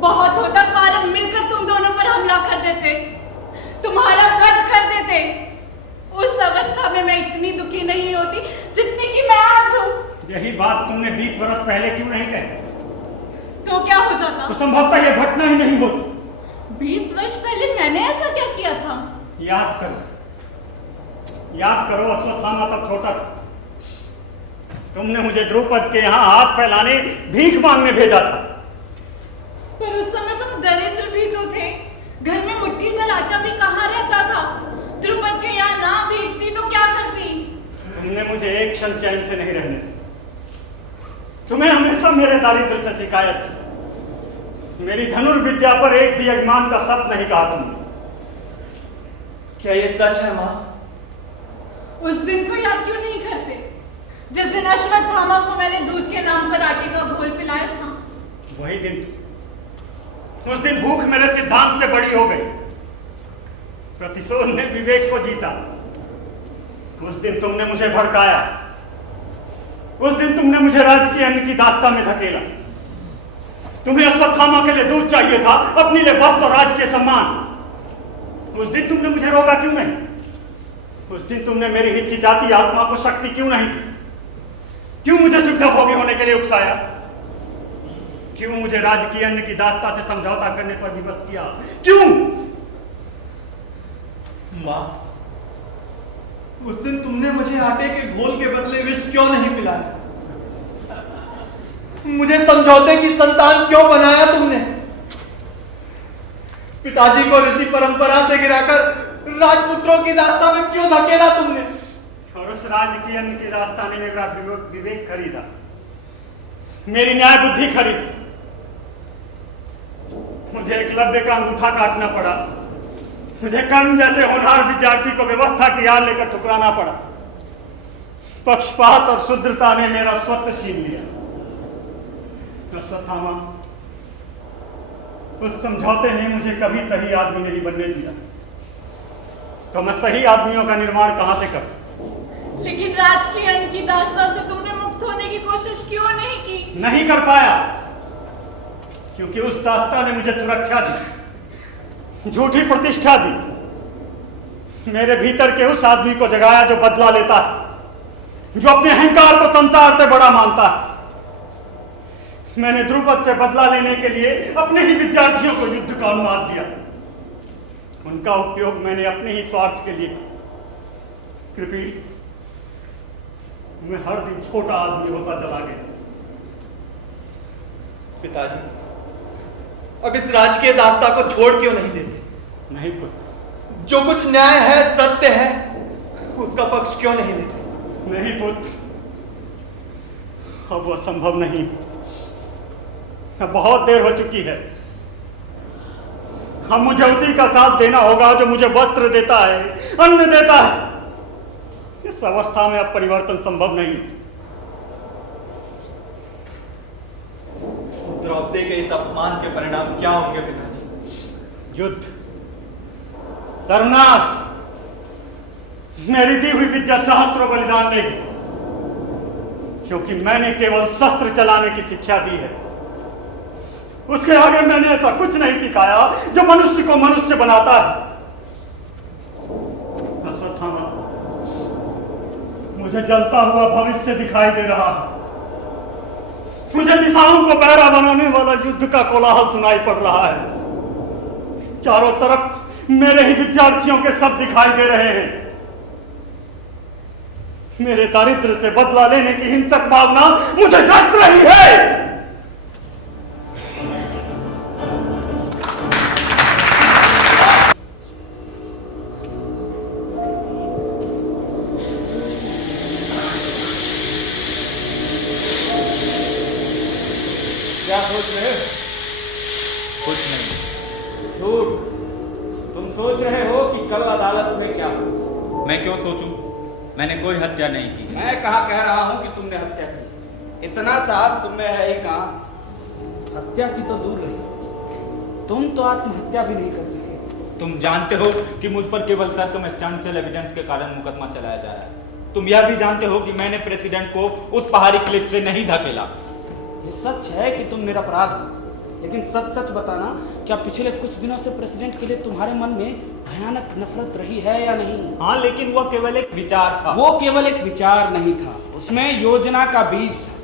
बहुत होता कारण मिलकर तुम दोनों पर हमला कर देते, तुम्हारा वध कर देते। उस अवस्था में मैं इतनी दुखी नहीं होती जितनी कि मैं आज हूँ। यही बात तुमने 20 वर्ष पहले क्यों नहीं कही? तो क्या हो जाता? तो संभवतः यह घटना ही नहीं होती। 20 वर्ष पहले मैंने ऐसा क्या किया था? याद करो, याद करो। अश्वत्थामा तब छोटा था। तुमने मुझे द्रुपद के यहाँ हाथ फैलाने, भीख मांगने भेजा था। पर उस समय तुम दरिद्र भी तो थे। घर में मुट्ठी भर आटा भी कहाँ रहता था? द्रुपद के यहाँ ना भेजती तो क्या करती? तुमने मुझे एक क्षण चैन से नहीं रहने दिया। तुम्हें हमेशा मेरे दारिद्र्य से शिकायत थी। मेरी धनुर्विद्या पर एक भी अभिमान का शब्द नहीं कहा तुमने। क्या ये सच है मां? उस दिन को याद क्यों नहीं करते जिस दिन अश्वत्थामा को मैंने दूध के नाम पर आटे का घोल पिलाया था? वही दिन, उस दिन भूख मेरे सिद्धांत से बड़ी हो गई। प्रतिशोध ने विवेक को जीता। उस दिन तुमने मुझे भड़काया। उस दिन तुमने मुझे राज्य के अन्न की दास्ता में धकेला। तुम्हें अश्वत्थामा के लिए दूध चाहिए था, अपने लिए वस्त्र और राज्य के सम्मान। उस दिन तुमने मुझे रोका क्यों नहीं? उस दिन तुमने मेरी हित की जाती आत्मा को शक्ति क्यों नहीं दी? क्यों मुझे दुग्धभोगी होने के लिए उकसाया? क्यों मुझे राज्य की अन्न की दास्ता से समझौता करने पर विवश किया? क्यों? मां, उस दिन तुमने मुझे आटे के घोल के बदले विष क्यों नहीं पिलाया? मुझे समझौते की संतान क्यों बनाया तुमने? पिताजी को ऋषि परंपरा से गिराकर राजपुत्रों की दास्ता में क्यों धकेला तुमने? और उस राज्य की अन्न की दास्ता ने मेरा विवेक खरीदा, मेरी न्याय बुद्धि खरीदी। मुझे एकलव्य का अंगूठा काटना पड़ा। मुझे कर्ण जैसे होनहार विद्यार्थी को व्यवस्था की आड़ लेकर ठुकराना पड़ा। पक्षपात और शुद्रता ने मेरा स्वत्व छीन लिया। अश्वत्थामा, उस समझौते ने मुझे कभी सही आदमी नहीं बनने दिया। तो मैं सही आदमियों का निर्माण कहां से करूं? लेकिन राज की अन्न की दास्ता से तुमने मुक्त होने की कोशिश क्यों नहीं की? नहीं कर पाया, क्योंकि उस दास्ता ने मुझे सुरक्षा दी, झूठी प्रतिष्ठा दी। मेरे भीतर के उस आदमी को जगाया जो बदला लेता है, जो अपने अहंकार को संसार से बड़ा मानता है। मैंने द्रुपद से बदला लेने के लिए अपने ही विद्यार्थियों को युद्ध का अनुवाद दिया। उनका उपयोग मैंने अपने ही स्वार्थ के लिए। कृपी, मैं हर दिन छोटा आदमी होता चला गया। पिताजी, अब इस राजकीय दास्ता को छोड़ क्यों नहीं देते? नहीं पुत्र, जो कुछ न्याय है, सत्य है, उसका पक्ष क्यों नहीं लेते? नहीं पुत्र, अब वह संभव नहीं। अब बहुत देर हो चुकी है। अब मुझे उसी का साथ देना होगा जो मुझे वस्त्र देता है, अन्न देता है। इस अवस्था में अब परिवर्तन संभव नहीं। द्रौपदी के इस अपमान के परिणाम क्या होंगे पिताजी? युद्ध, सर्वनाश। मेरी दी हुई विद्या सहस्त्रों बलिदान लेगी, क्योंकि मैंने केवल शस्त्र चलाने की शिक्षा दी है। उसके आगे मैंने ऐसा कुछ नहीं सिखाया जो मनुष्य को मनुष्य बनाता है। अश्वत्थामा, मुझे जलता हुआ भविष्य दिखाई दे रहा है। मुझे दिशाओं को बहरा बनाने वाला युद्ध का कोलाहल सुनाई पड़ रहा है। चारों तरफ मेरे ही विद्यार्थियों के शब्द दिखाई दे रहे हैं। मेरे दारिद्र से बदला लेने की हिंसक भावना मुझे ग्रस्त रही है। क्या सोच रहे हो? कुछ नहीं। झूठ। तुम सोच रहे हो कि कल अदालत में क्या हो? मैं क्यों सोचूं? मैंने कोई हत्या नहीं की। मैं कहाँ कह रहा हूँ कि तुमने हत्या की। इतना साहस तुम में है ही कहाँ? हत्या की तो दूर रही, तुम तो आत्महत्या भी नहीं कर सके। तुम जानते हो कि मुझ पर केवल सर्कमस्टेंशियल एविडेंस के कारण मुकदमा चलाया जा रहा है। तुम यह भी जानते हो कि मैंने प्रेसिडेंट को उस पहाड़ी क्लिफ से नहीं धकेला। ये सच है कि तुम निरपराध हो, लेकिन सच सच बताना, क्या पिछले कुछ दिनों से प्रेसिडेंट के लिए तुम्हारे मन में भयानक नफरत रही है या नहीं? हाँ, लेकिन वह केवल एक विचार था। वो केवल एक विचार नहीं था, उसमें योजना का बीज था।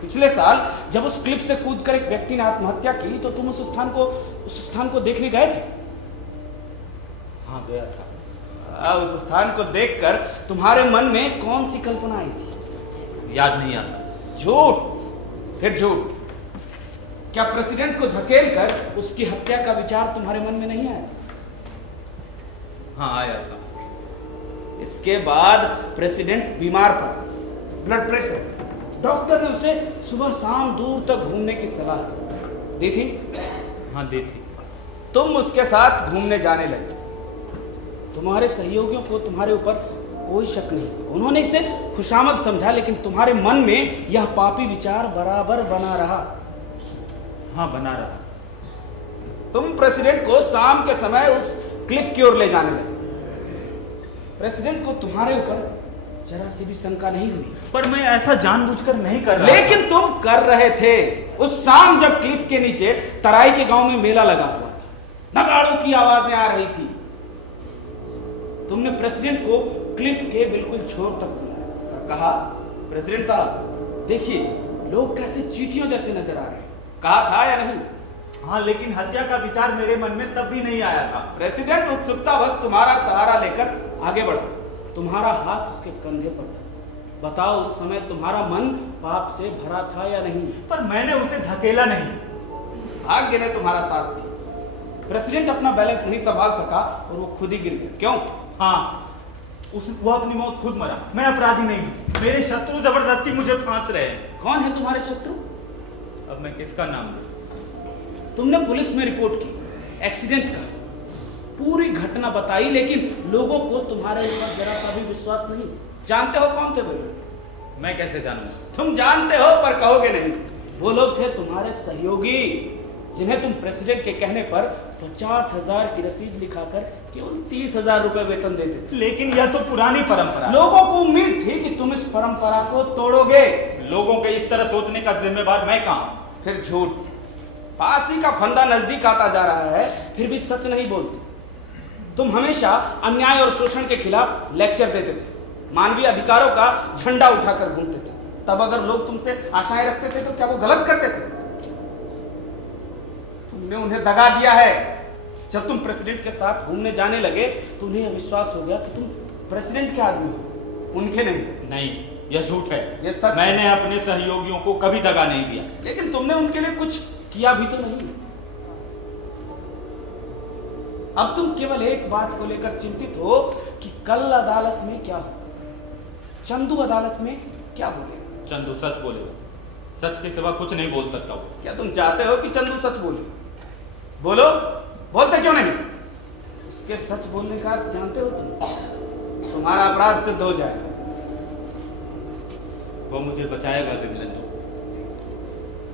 पिछले साल जब उस क्लिप से कूदकर एक व्यक्ति ने आत्महत्या की तो तुम उस स्थान को देखने गए थे? हाँ, गया था। उस स्थान को देखकर तुम्हारे मन में कौन सी कल्पना आई थी? याद नहीं आता। झूठ, फिर झूठ। क्या प्रेसिडेंट को धकेलकर उसकी हत्या का विचार तुम्हारे मन में नहीं आया? हाँ, आया था। इसके बाद प्रेसिडेंट बीमार पड़ा, ब्लड प्रेशर। डॉक्टर ने उसे सुबह शाम दूर तक घूमने की सलाह दी थी। हाँ, दी थी। तुम उसके साथ घूमने जाने लगे। तुम्हारे सहयोगियों को तुम्हारे ऊपर कोई शक नहीं, उन्होंने इसे खुशामद समझा, लेकिन तुम्हारे मन में यह पापी विचार बराबर बना रहा। हाँ, बना रहा। तुम प्रेसिडेंट को शाम के समय उस क्लिफ की ओर ले जाने लगे। प्रेसिडेंट को तुम्हारे ऊपर जरा सी भी शंका नहीं हुई। पर मैं ऐसा जानबूझकर नहीं कर रहा। लेकिन तुम कर रहे थे। उस शाम जब क्लिफ के नीचे तराई के गांव में मेला लगा हुआ था, नगाड़ों की आवाजें आ रही थी, तुमने प्रेसिडेंट को क्लिफ के बिल्कुल छोर तक बुलाया और कहा, प्रेसिडेंट साहब देखिए, लोग कैसे चींटियों जैसे नजर आ रहे हैं। कहा था या नहीं? हाँ, लेकिन हत्या का विचार मेरे मन में तब भी नहीं आया था। प्रेसिडेंट उत्सुकता बस तुम्हारा सहारा लेकर आगे बढ़ा, तुम्हारा हाथ उसके कंधे पर था। बताओ, उस समय तुम्हारा मन पाप से भरा था या नहीं? पर मैंने उसे धकेला नहीं। भाग्य ने तुम्हारा साथ दिया। प्रेसिडेंट अपना बैलेंस नहीं संभाल सका और वो खुद ही गिर गया। क्यों? हाँ, वो अपनी मौत खुद मरा। मैं अपराधी नहीं हूँ। मेरे शत्रु जबरदस्ती मुझे फांस रहे हैं। कौन है तुम्हारे शत्रु? अब मैं किसका नाम लूं? तुमने पुलिस में रिपोर्ट की एक्सीडेंट का, पूरी घटना बताई, लेकिन लोगों को तुम्हारे ऊपर जरा सा भी विश्वास नहीं। जानते हो कौन थे वो? मैं कैसे जानूं? तुम जानते हो पर कहोगे नहीं। वो लोग थे तुम्हारे सहयोगी, जिन्हें तुम प्रेसिडेंट के कहने पर 50,000 की रसीद लिखाकर केवल 30,000 रुपए वेतन देते थे। लेकिन यह तो पुरानी परंपरा। लोगों को उम्मीद थी कि तुम इस परंपरा को तोड़ोगे। लोगों के इस तरह सोचने का जिम्मेवार मैं कहाँ? फिर झूठ। फांसी का फंदा नजदीक आता जा रहा है, फिर भी सच नहीं बोलते। तुम हमेशा अन्याय और शोषण के खिलाफ लेक्चर देते थे, मानवीय अधिकारों का झंडा उठाकर घूमते थे। तब अगर लोग तुमसे आशाएं रखते थे तो क्या वो गलत करते थे? तुमने उन्हें दगा दिया है। जब तुम प्रेसिडेंट के साथ घूमने जाने लगे तो उन्हें विश्वास हो गया कि तुम प्रेसिडेंट के आदमी हो, उनके नहीं। नहीं, यह झूठ है। यह सच मैंने है। अपने सहयोगियों को कभी दगा नहीं दिया। लेकिन तुमने उनके लिए कुछ किया भी तो नहीं। अब तुम केवल एक बात को लेकर चिंतित हो कि कल अदालत में क्या हो, चंदू अदालत में क्या बोलेगा। चंदू सच बोले, सच के सिवा कुछ नहीं बोल सकता हूँ। क्या तुम चाहते हो कि चंदू सच बोले? बोलो, बोलते क्यों नहीं? इसके सच बोलने का अर्थ जानते हो तुम? तुम्हारा अपराध सिद्ध हो जाए। वो मुझे बचाएगा विमलेंदु,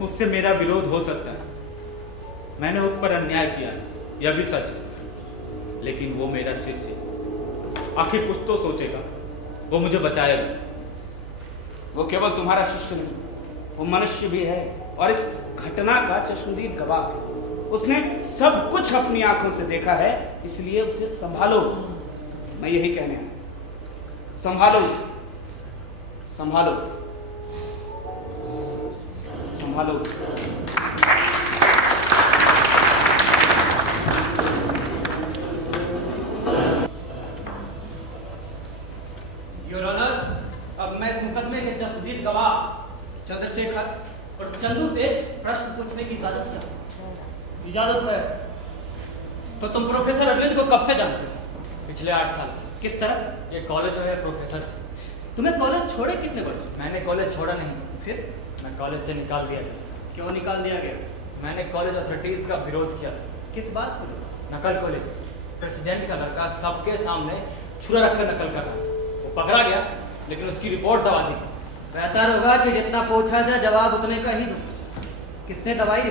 उससे मेरा विरोध हो सकता है। मैंने उस पर अन्याय किया, यह भी सच है, लेकिन वो मेरा शिष्य, आखिर कुछ तो सोचेगा, वो मुझे बचाएगा। वो केवल तुम्हारा शिष्य नहीं, वो मनुष्य भी है और इस घटना का चश्मदीद गवाह है। उसने सब कुछ अपनी आंखों से देखा है, इसलिए उसे संभालो। मैं यही कहने आया, संभालो उसे, संभालो, संभालो उसे। योर ऑनर, अब समझने के जसप्रीत गवाह चंद्रशेखर और चंदू से प्रश्न पूछने की इजाजत चाहूँ। इजाजत है। तो तुम प्रोफेसर अरविंद को कब से जानते हो? पिछले 8 साल से। किस तरह? ये कॉलेज में है प्रोफेसर थे। तुम्हें कॉलेज छोड़े कितने वर्ष? मैंने कॉलेज छोड़ा नहीं, फिर मैं कॉलेज से निकाल दिया गया। क्यों निकाल दिया गया? मैंने कॉलेज अथॉरिटीज का विरोध किया। किस बात को? नकल को लेकर प्रेसिडेंट का लड़का सबके सामने छुरा रखकर नकल कर रहा था। वो पकड़ा गया, लेकिन उसकी रिपोर्ट दबा दी। बेहतर होगा कि जितना पूछा जाए जवाब उतने का ही दो। किसने दवाई दी?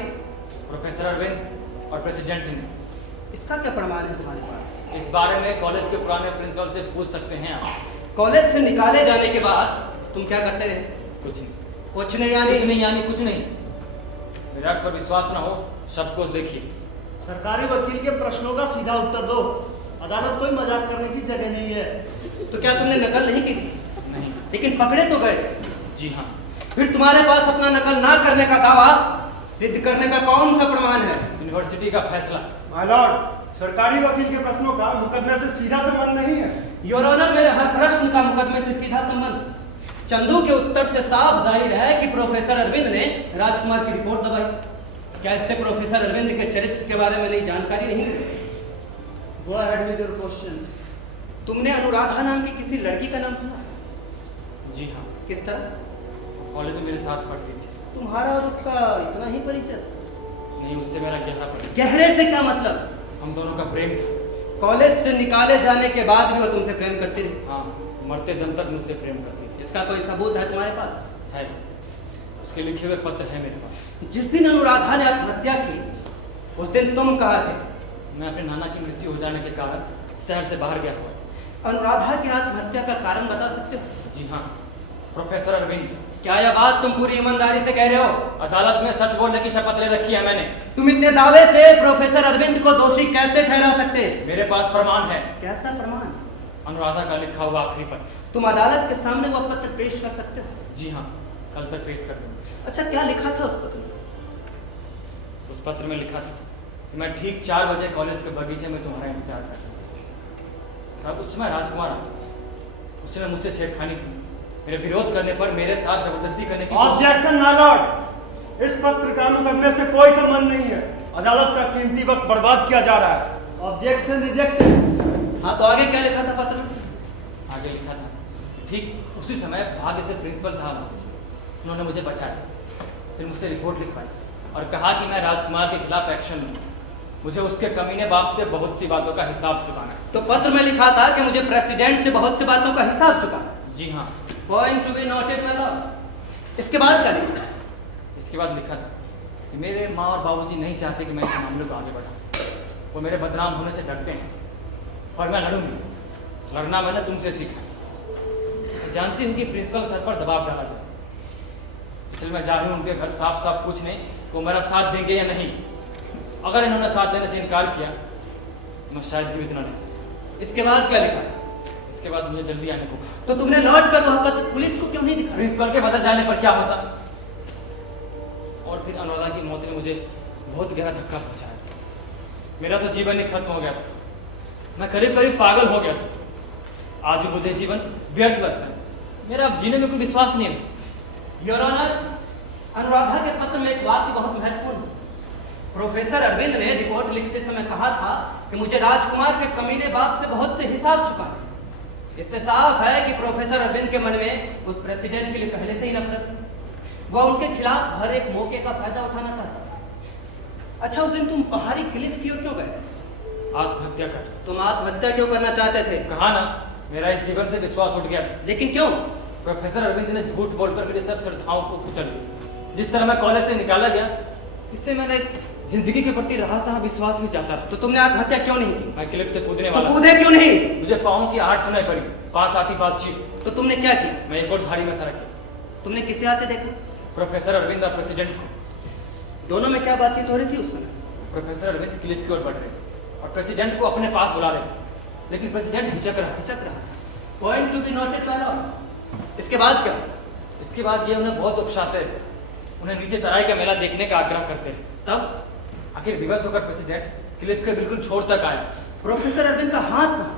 प्रोफेसर अरविंद और प्रेसिडेंट ने। इसका क्या प्रमाण है तुम्हारे पास? इस बारे में कॉलेज के पुराने प्रिंसिपल से पूछ सकते हैं आप। कॉलेज से निकाले जाने के बाद तुम क्या करते रहे? कुछ नहीं। कुछ नहीं यानी कुछ नहीं। विराट पर विश्वास न हो, शब्द को देखिए। सरकारी वकील के प्रश्नों का सीधा उत्तर दो। अदालत कोई मजाक करने की जगह नहीं है। तो क्या तुमने नकल नहीं की थी? नहीं। लेकिन पकड़े तो गए थे। जी हाँ। फिर तुम्हारे पास अपना नकल ना करने का दावा सिद्ध करने का कौन सा प्रमाण है? यूनिवर्सिटी का फैसला। माय लॉर्ड, सरकारी वकील के प्रश्नों का मुकदमे से सीधा संबंध नहीं है। योर ऑनर, मेरे हर प्रश्न का मुकदमे से सीधा संबंध। चंदू के उत्तर से साफ जाहिर है कि प्रोफेसर अरविंद ने राजकुमार की रिपोर्ट दबाई। क्या इससे प्रोफेसर अरविंद के चरित्र के बारे में नई जानकारी नहीं मिली? Go ahead with your questions. तुमने अनुराधा नाम की किसी लड़की का नाम सुना? जी हाँ। किस तरह? कॉलेज में मेरे साथ पढ़ती थी। तुम्हारा और उसका इतना ही परिचय? नहीं, उससे मेरा गहरा परिचय। गहरे से क्या मतलब? हम दोनों का प्रेम था। कॉलेज से निकाले जाने के बाद भी वो तुमसे प्रेम करती थी? हाँ, मरते दम तक मुझसे प्रेम करती थी। इसका कोई सबूत है तुम्हारे पास? है, उसके लिखे हुए पत्र है मेरे पास। जिस दिन अनुराधा ने आत्महत्या की उस दिन तुम कहाँ थे? मैं अपने नाना की मृत्यु हो जाने के कारण शहर से बाहर गया हुआ। अनुराधा की आत्महत्या का कारण बता सकते हो? जी हाँ, प्रोफेसर अरविंद। क्या यह बात तुम पूरी ईमानदारी से कह रहे हो? अदालत में सच बोलने की शपथ ले रखी है मैंने। तुम इतने दावे से प्रोफेसर अरविंद को दोषी कैसे ठहरा सकते? मेरे पास प्रमाण है। कैसा प्रमाण? अनुराधा का लिखा हुआ आखिरी पत्र। तुम अदालत के सामने वो पत्र पेश कर सकते हो? जी हाँ, कल तक पेश कर दूंगा। अच्छा, क्या लिखा था उस पत्र में? उस पत्र में लिखा था कि मैं ठीक 4 बजे कॉलेज के बगीचे में तुम्हारा इंतजार करता। उस समय राजकुमार उसने मुझसे छेड़खानी की। मेरे विरोध करने पर मेरे साथ जबरदस्ती करने की ऑब्जेक्शन माय लॉर्ड, इस पत्र का मुकदमे से कोई संबंध नहीं है। अदालत का कीमती वक्त बर्बाद किया जा रहा है। Objection rejected. हाँ, तो आगे क्या लिखा था पत्र में? आगे लिखा था, ठीक उसी समय भाग्य से प्रिंसिपल साहब उन्होंने मुझे बचाया। फिर मुझसे रिपोर्ट लिखवाई और कहा कि मैं राजकुमार के खिलाफ एक्शन लूँ। मुझे उसके कमीने बाप से बहुत सी बातों का हिसाब चुकाना है। तो पत्र में लिखा था कि मुझे प्रेसिडेंट से बहुत सी बातों का हिसाब चुकाना है। जी हाँ। Point to be noted my Lord. इसके बाद क्या लिखा? इसके बाद लिखा था कि मेरे माँ और बाबूजी नहीं चाहते कि मैं इस मामले को आगे बढ़ाऊँ। वो मेरे बदनाम होने से डरते हैं और मैं लड़ूंगी। लड़ना मैंने तुमसे सीखा। जानती हूँ कि प्रिंसिपल सर पर दबाव डाला जाए, इसलिए मैं जा रही हूँ उनके घर साफ साफ पूछने को मेरा साथ देंगे या नहीं। अगर इन्होंने साथ देने से इनकार किया तो मैं शायद जीवित न रह सकूं। इसके बाद क्या लिखा? इसके बाद मुझे जल्दी आने को कहा। तो तुमने लौट कर वह पत्र पुलिस को क्यों नहीं दिखाया? प्रिंसिपल के बदल जाने पर क्या होता? और फिर अनुराधा की मौत ने मुझे बहुत गहरा धक्का पहुंचाया। मेरा तो जीवन ही खत्म हो गया था। मैं करीब करीब पागल हो गया था। आज भी मुझे जीवन व्यर्थ लगता है। मेरा अब जीने में कोई विश्वास नहीं है। योर ऑनर, अनुराधा के पत्र में एक वाक्य बहुत महत्वपूर्ण है। प्रोफेसर अरविंद ने रिपोर्ट लिखते समय कहा था कि मुझे राजकुमार के कमीने बाप से बहुत से हिसाब चुकाने। इससे साफ है कि प्रोफेसर अरविंद के मन में उस प्रेसिडेंट के लिए पहले से ही नफरत थी। वह उनके खिलाफ हर एक मौके का फायदा उठाना चाहता। अच्छा, उस दिन तुम पहाड़ी क्लिफ की ओर क्यों गए? आत्महत्या कर। तुम आत्महत्या क्यों करना चाहते थे? कहा ना, मेरा इस जीवन से विश्वास उठ गया। लेकिन क्यों? प्रोफेसर अरविंद ने झूठ बोलकर मेरी सब श्रद्धाओं को कुचल दिया। जिस तरह मैं कॉलेज से निकाला गया, इससे मैंने इस जिंदगी के प्रति रहा सा विश्वास भी चाहता था। तो तुमने आत्महत्या क्यों नहीं की? मैं क्लिप से कूदने तो वाला कूदे क्यों नहीं? मुझे पाँव की आहट सुनाई पड़ी। पास आती बातचीत। तो तुमने क्या किया? मैं एक और झाड़ी में सरक। तुमने किसे आते देखा? प्रोफेसर अरविंद और प्रेसिडेंट को। दोनों में क्या बातचीत हो रही थी उस समय? प्रोफेसर अरविंद क्लिप की ओर बढ़ रहे और प्रेसिडेंट को अपने पास बुला रहे, लेकिन प्रेसिडेंट हिचक रहा। Point to be noted my Lord. इसके बाद क्या? इसके बाद ये उन्हें बहुत उकसाते, उन्हें नीचे तराई का मेला देखने का आग्रह करते। तब आखिर विवश होकर प्रेसिडेंट क्लिप के बिल्कुल छोर तक आया। प्रोफेसर अरविंद का हाथ कहाँ?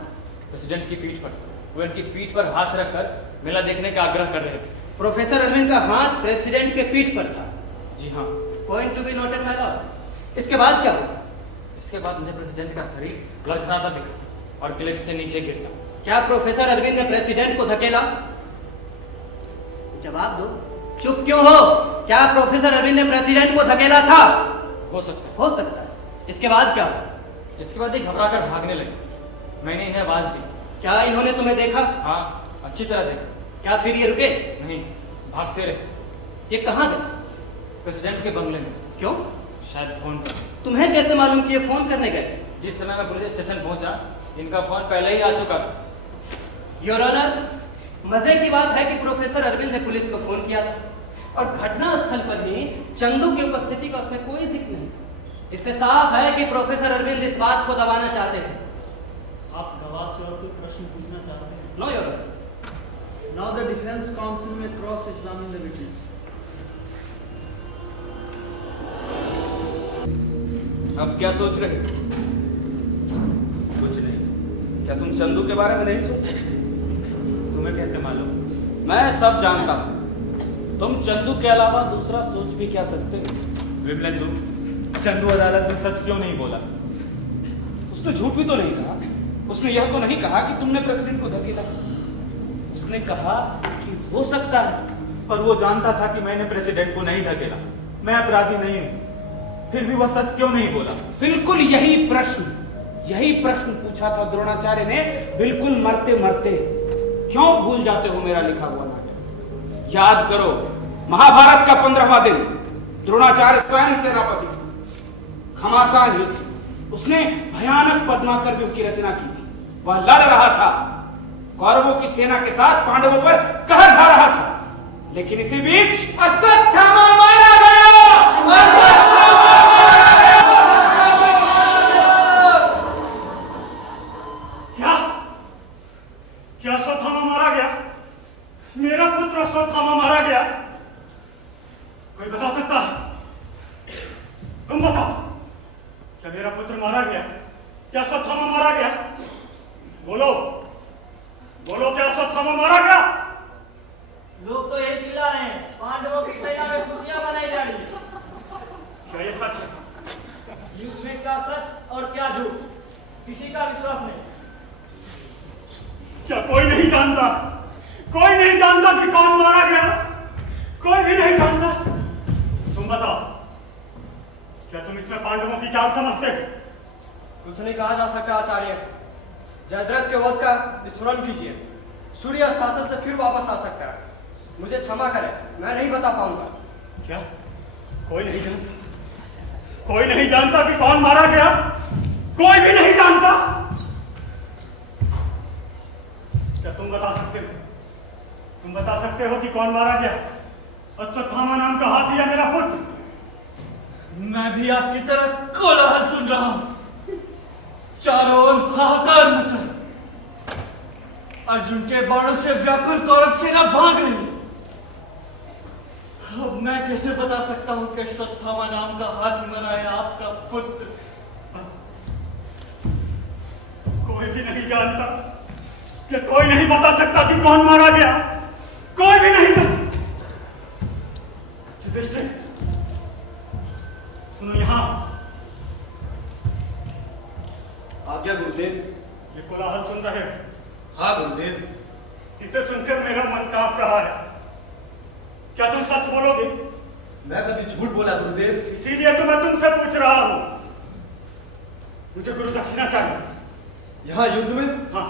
प्रेसिडेंट की पीठ पर। वो इनकी पीठ पर हाथ रखकर मेला देखने का आग्रह कर रहे थे। प्रोफेसर अरविंद का हाथ प्रेसिडेंट के पीठ पर था। जी हाँ। Point to be noted my Lord. इसके बाद क्या हुआ? इसके बाद मुझे प्रेसिडेंट का शरीर लड़खड़ाता दिखा और क्लिप से नीचे गिरता। क्या प्रोफेसर अरविंद ने प्रेसिडेंट को धकेला? जवाब दो। चुप क्यों हो? क्या प्रोफेसर अरविंद ने प्रेसिडेंट को धकेला था? हो सकता हो सकता है। इसके बाद क्या हुआ? है। इसके बाद ये घबरा कर भागने लगे। मैंने इन्हें आवाज दी। क्या इन्होंने तुम्हें देखा? हाँ, अच्छी तरह देखा। क्या फिर ये रुके? नहीं, भागते रहे। ये कहाँ गए? प्रेसिडेंट के बंगले में। क्यों? शायद फोन पर। तुम्हें कैसे मालूम कि ये फोन करने गए? जिस समय मैं पुलिस स्टेशन पहुंचा, इनका फोन पहले ही आ चुका था। योर ऑनर, मजे की बात है कि प्रोफेसर अरविंद ने पुलिस को फोन किया था और घटना स्थल पर ही चंदू की उपस्थिति का उसमें कोई जिक्र नहीं। इससे साफ है कि प्रोफेसर अरविंद इस बात को दबाना चाहते थे। आप गवाह से और कोई प्रश्न पूछना चाहते हैं? No your honour. Now the defense counsel may cross-examine the witness. अब क्या सोच रहे हो? कुछ नहीं। क्या तुम चंदू के बारे में नहीं सोचे? तुम्हें कैसे मालूम? मैं सब जानता हूँ। तुम चंदू के अलावा दूसरा सोच भी क्या सकते हो? विमलेंदु, चंदू अदालत में सच क्यों नहीं बोला? उसने झूठ भी तो नहीं कहा। उसने यह तो नहीं कहा कि तुमने प्रेसिडेंट को धकेला। उसने कहा कि हो सकता है। पर वो जानता था कि मैंने प्रेसिडेंट को नहीं धकेला। मैं अपराधी नहीं हूँ। फिर भी वह सच क्यों नहीं बोला? बिल्कुल यही प्रश्न पूछा था द्रोणाचार्य ने, बिल्कुल मरते मरते। क्यों भूल जाते हो मेरा लिखा हुआ नाटक? याद करो, महाभारत का 15वां दिन, द्रोणाचार्य स्वयं सेनापति, घमासान युद्ध। उसने भयानक पद्माकर युद्ध की रचना की थी। वह लड़ रहा था, कौरवों की सेना के साथ पांडवों पर कहर ढा रहा था। लेकिन इसी बीच अश्वत्थामा मारा गया। क्या अश्वत्थामा मारा गया? मेरा पुत्र अश्वत्थामा मारा गया? कोई बता सकता है? तुम बताओ, क्या मेरा पुत्र मारा गया? क्या अश्वत्थामा मारा गया? बोलो बोलो, क्या अश्वत्थामा मारा गया? लोग तो यही चिल्ला रहे हैं, पांडवों की सेना में खुशियां मनाई जा रही है। क्या ये सच है? युद्ध में क्या सच और क्या झूठ, किसी का विश्वास नहीं। क्या कोई नहीं जानता? कोई नहीं जानता कि कौन मारा गया? कोई भी नहीं जानता? तुम बताओ, क्या तुम इसमें पांडवों की चाल समझते? कुछ नहीं कहा जा सकता आचार्य। जयद्रथ के वध का स्मरण कीजिए। सूर्य अस्ताचल से फिर वापस आ सकता है। मुझे क्षमा करें, मैं नहीं बता पाऊंगा। क्या कोई नहीं जानता? कोई नहीं जानता कि कौन मारा गया? कोई भी नहीं जानता? क्या तुम बता सकते हो? तुम बता सकते हो कि कौन मारा गया? अश्वत्थामा नाम का हाथी या मेरा पुत्र? मैं भी आपकी तरह कोलाहल सुन रहा हूं। चारों ओर हाहाकार मचा। अर्जुन के बाणों से व्याकुल कौरव सेना भाग रही है। अब मैं कैसे बता सकता हूं कि अश्वत्थामा नाम का हाथी मरा है आपका पुत्र? कोई भी नहीं जानता? क्या कोई नहीं बता सकता कि कौन मारा गया? कोई भी नहीं जानता? युधिष्ठिर, सुनो यहां। आज्ञा गुरुदेव। ये कोलाहल सुन रहे हो? हाँ गुरुदेव। इसे सुनकर मेरा मन कांप रहा है। क्या तुम सच बोलोगे? मैं कभी झूठ बोला गुरुदेव? इसीलिए तो मैं तुमसे पूछ रहा हूं। मुझे गुरु दक्षिणा चाहिए। यहाँ युद्ध में? हाँ,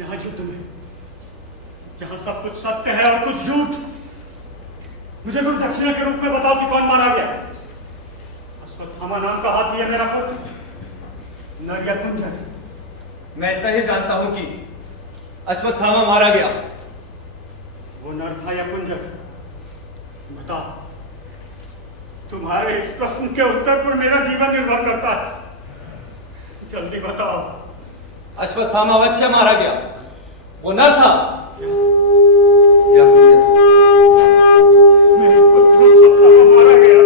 यहाँ युद्ध में, जहां सब कुछ सत्य है और कुछ झूठ। मुझे गुरु दक्षिणा के रूप में बताओ कि कौन मारा गया? अश्वत्थामा नाम का हाथी है मेरा पुत्र, नर या कुंजर? मैं इतना ही जानता हूं कि अश्वत्थामा मारा गया। वो नर था या कुंजर? बता। तुम्हारे इस प्रश्न के उत्तर पर मेरा जीवन निर्भर करता है। जल्दी बताओ। अश्वत्थामा अवश्य मारा गया। वो नर था। मेरे पुत्र अश्वत्थामा मारा गया।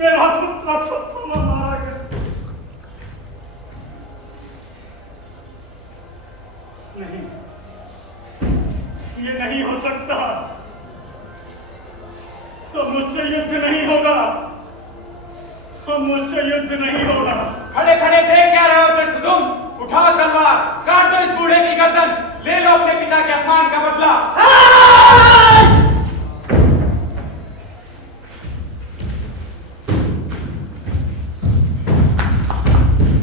मेरा पुत्र अश्वत्थामा मारा गया। मुझसे युद्ध नहीं होगा। खड़े खड़े देख क्या रहे हो दृष्ट तुम? उठाओ तलवार, काट दो इस बूढ़े की गर्दन, ले लो अपने पिता के अपमान का बदला।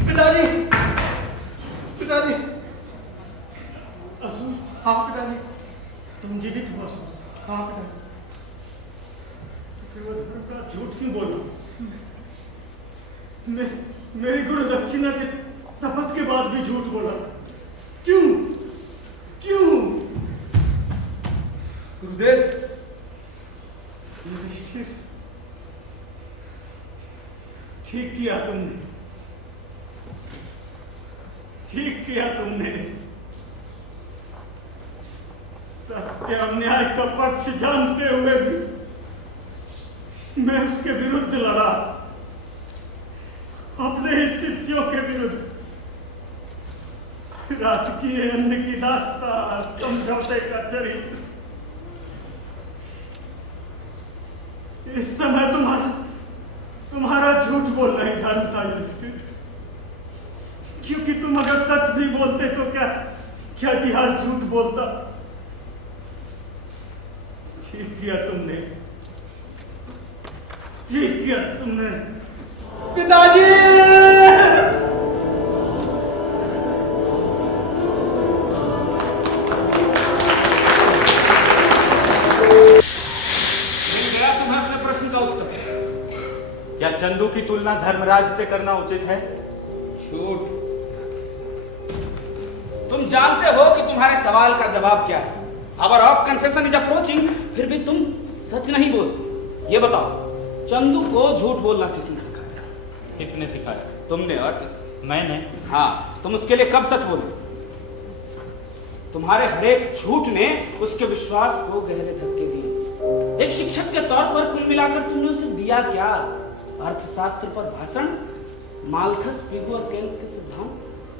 पिताजी, पिताजी, हाँ पिताजी, तुम जीवित हो। हाँ पिताजी। फिर वो धर्म का झूठ क्यों बोला? मेरी गुरु दक्षिणा के शपथ के बाद भी झूठ बोला, क्यों? क्यों? गुरुदेव, युधिष्ठिर, ठीक किया तुमने, ठीक किया तुमने। सत्य अन्याय का पक्ष जानते हुए भी मैं उसके विरुद्ध लड़ा, अपने ही शिष्यों के विरुद्ध। राजकीय अन्न की दास्ता, समझौते का चरित्र, इस समय तुम्हारा झूठ बोलना ही धर्म था युधिष्ठिर। क्योंकि तुम अगर सच भी बोलते तो क्या इतिहास झूठ बोलता? ठीक किया तुमने, ठीक किया तुमने। पिताजी, क्या चंदू की तुलना धर्मराज से करना उचित है? झूठ। तुम जानते हो कि तुम्हारे सवाल का जवाब क्या है। Hour of confession is approaching, फिर भी तुम सच नहीं बोलते। ये बताओ, चंदू को झूठ बोलना किसने सिखाया? किसने सिखाया? तुमने। और किसने? मैंने। हाँ, तुम उसके लिए कब सच बोले? तुम्हारे हर एक झूठ ने उसके विश्वास को गहरे धक्के दिए। एक शिक्षक के तौर पर कुल मिलाकर तुमने उसे दिया क्या? अर्थशास्त्र पर भाषण, माल्थस, पिथागोरस के सिद्धांत?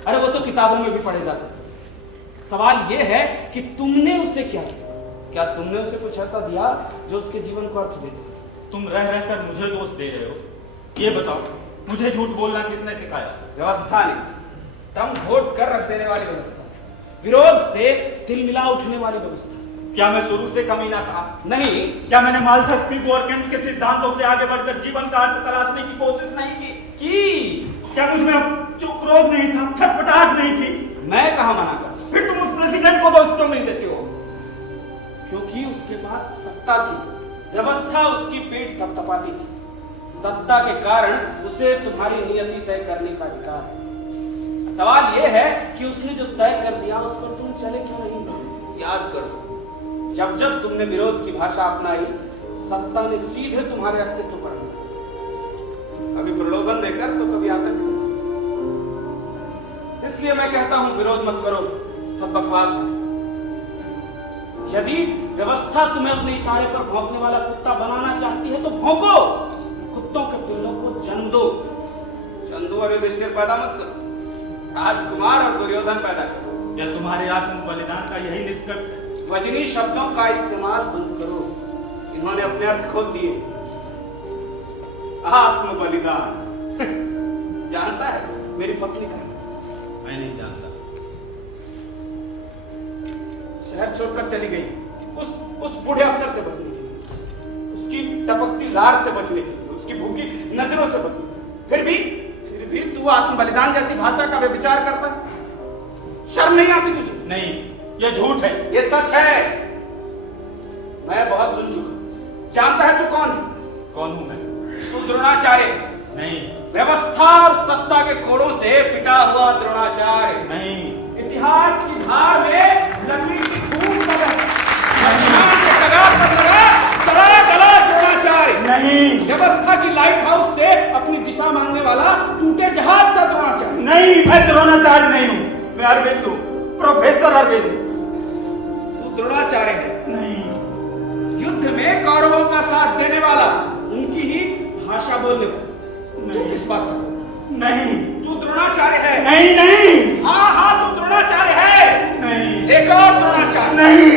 अरे वो तो किताबों में भी पढ़े जा सकते। सवाल ये है कि तुमने उसे क्या दिया? क्या तुमने उसे कुछ ऐसा दिया जो उसके जीवन को अर्थ देता? तुम रह रहकर मुझे दोष दे रहे हो। ये बताओ, मुझे झूठ बोलना किसने सिखाया? व्यवस्था ने। दम घोट कर रख देने वाली व्यवस्था, विरोध से तिलमिला उठने वाली व्यवस्था। क्या मैं शुरू से कमीना था? नहीं। क्या मैंने माल्थस, पिथागोरस के सिद्धांतों से आगे बढ़कर जीवन का अर्थ तलाशने की कोशिश नहीं की? क्या मुझ में जो क्रोध नहीं था, छटपटाहट नहीं थी? मैं कहाँ मना कर? फिर तुम उस प्रेसिडेंट को दोष क्यों नहीं देते हो? क्योंकि उसके पास सत्ता थी, व्यवस्था उसकी पेट थपथपाती थी। सत्ता के कारण उसे तुम्हारी नियति तय करने का अधिकार है। सवाल यह है कि उसने जो तय कर दिया उस पर तुम चले क्यों नहीं? याद करो, जब जब तुमने विरोध की भाषा अपनाई, सत्ता ने सीधे तुम्हारे अस्तित्व पर कभी प्रलोभन देकर तो कभी आतंक। इसलिए मैं कहता हूं, विरोध मत करो, सब बकवास है। यदि व्यवस्था तुम्हें अपने इशारे पर भौंकने वाला कुत्ता बनाना चाहती है तो भौंको, कुत्तों के पिल्लों को जन्म दो। चंदू और युधिष्ठिर पैदा मत करो, राजकुमार और दुर्योधन पैदा करो। या तुम्हारे आत्म बलिदान का यही निष्कर्ष है? वजनी शब्दों का इस्तेमाल बंद करो, इन्होंने अपने अर्थ खो दिए। आत्म बलिदान जानता है मेरी पत्नी का? मैं नहीं जानता। शहर छोड़कर चली गई उस बूढ़े अफसर से बचने के लिए, उसकी टपकती लार से बचने के लिए, उसकी भूखी नजरों से बचने। फिर भी तू आत्म बलिदान जैसी भाषा का विचार करता है? शर्म नहीं आती तुझे? नहीं, ये झूठ है। ये सच है। मैं बहुत सुन चुका। जानता है तू कौन है? कौन हूं मैं? तू द्रोणाचार्य। नहीं। व्यवस्था और सत्ता के कोड़ों से पिटा हुआ द्रोणाचार्य। नहीं। इतिहास की धार में लकड़ी की खून बदल के कगार पर लगा सड़ा गला द्रोणाचार्य। नहीं। व्यवस्था की लाइट हाउस से अपनी दिशा मांगने वाला टूटे जहाज सा द्रोणाचार्य। नहीं, मैं द्रोणाचार्य नहीं हूं, मैं अरविंद हूं, प्रोफेसर अरविंद। तू द्रोणाचार्य है? नहीं। युद्ध में कौरवों का साथ देने वाला, उनकी ही भाषा बोलने वाला। तू किस बात का? नहीं। तू द्रोणाचार्य है? नहीं। हाँ, तू द्रोणाचार्य है। नहीं। एक और द्रोणाचार्य। नहीं।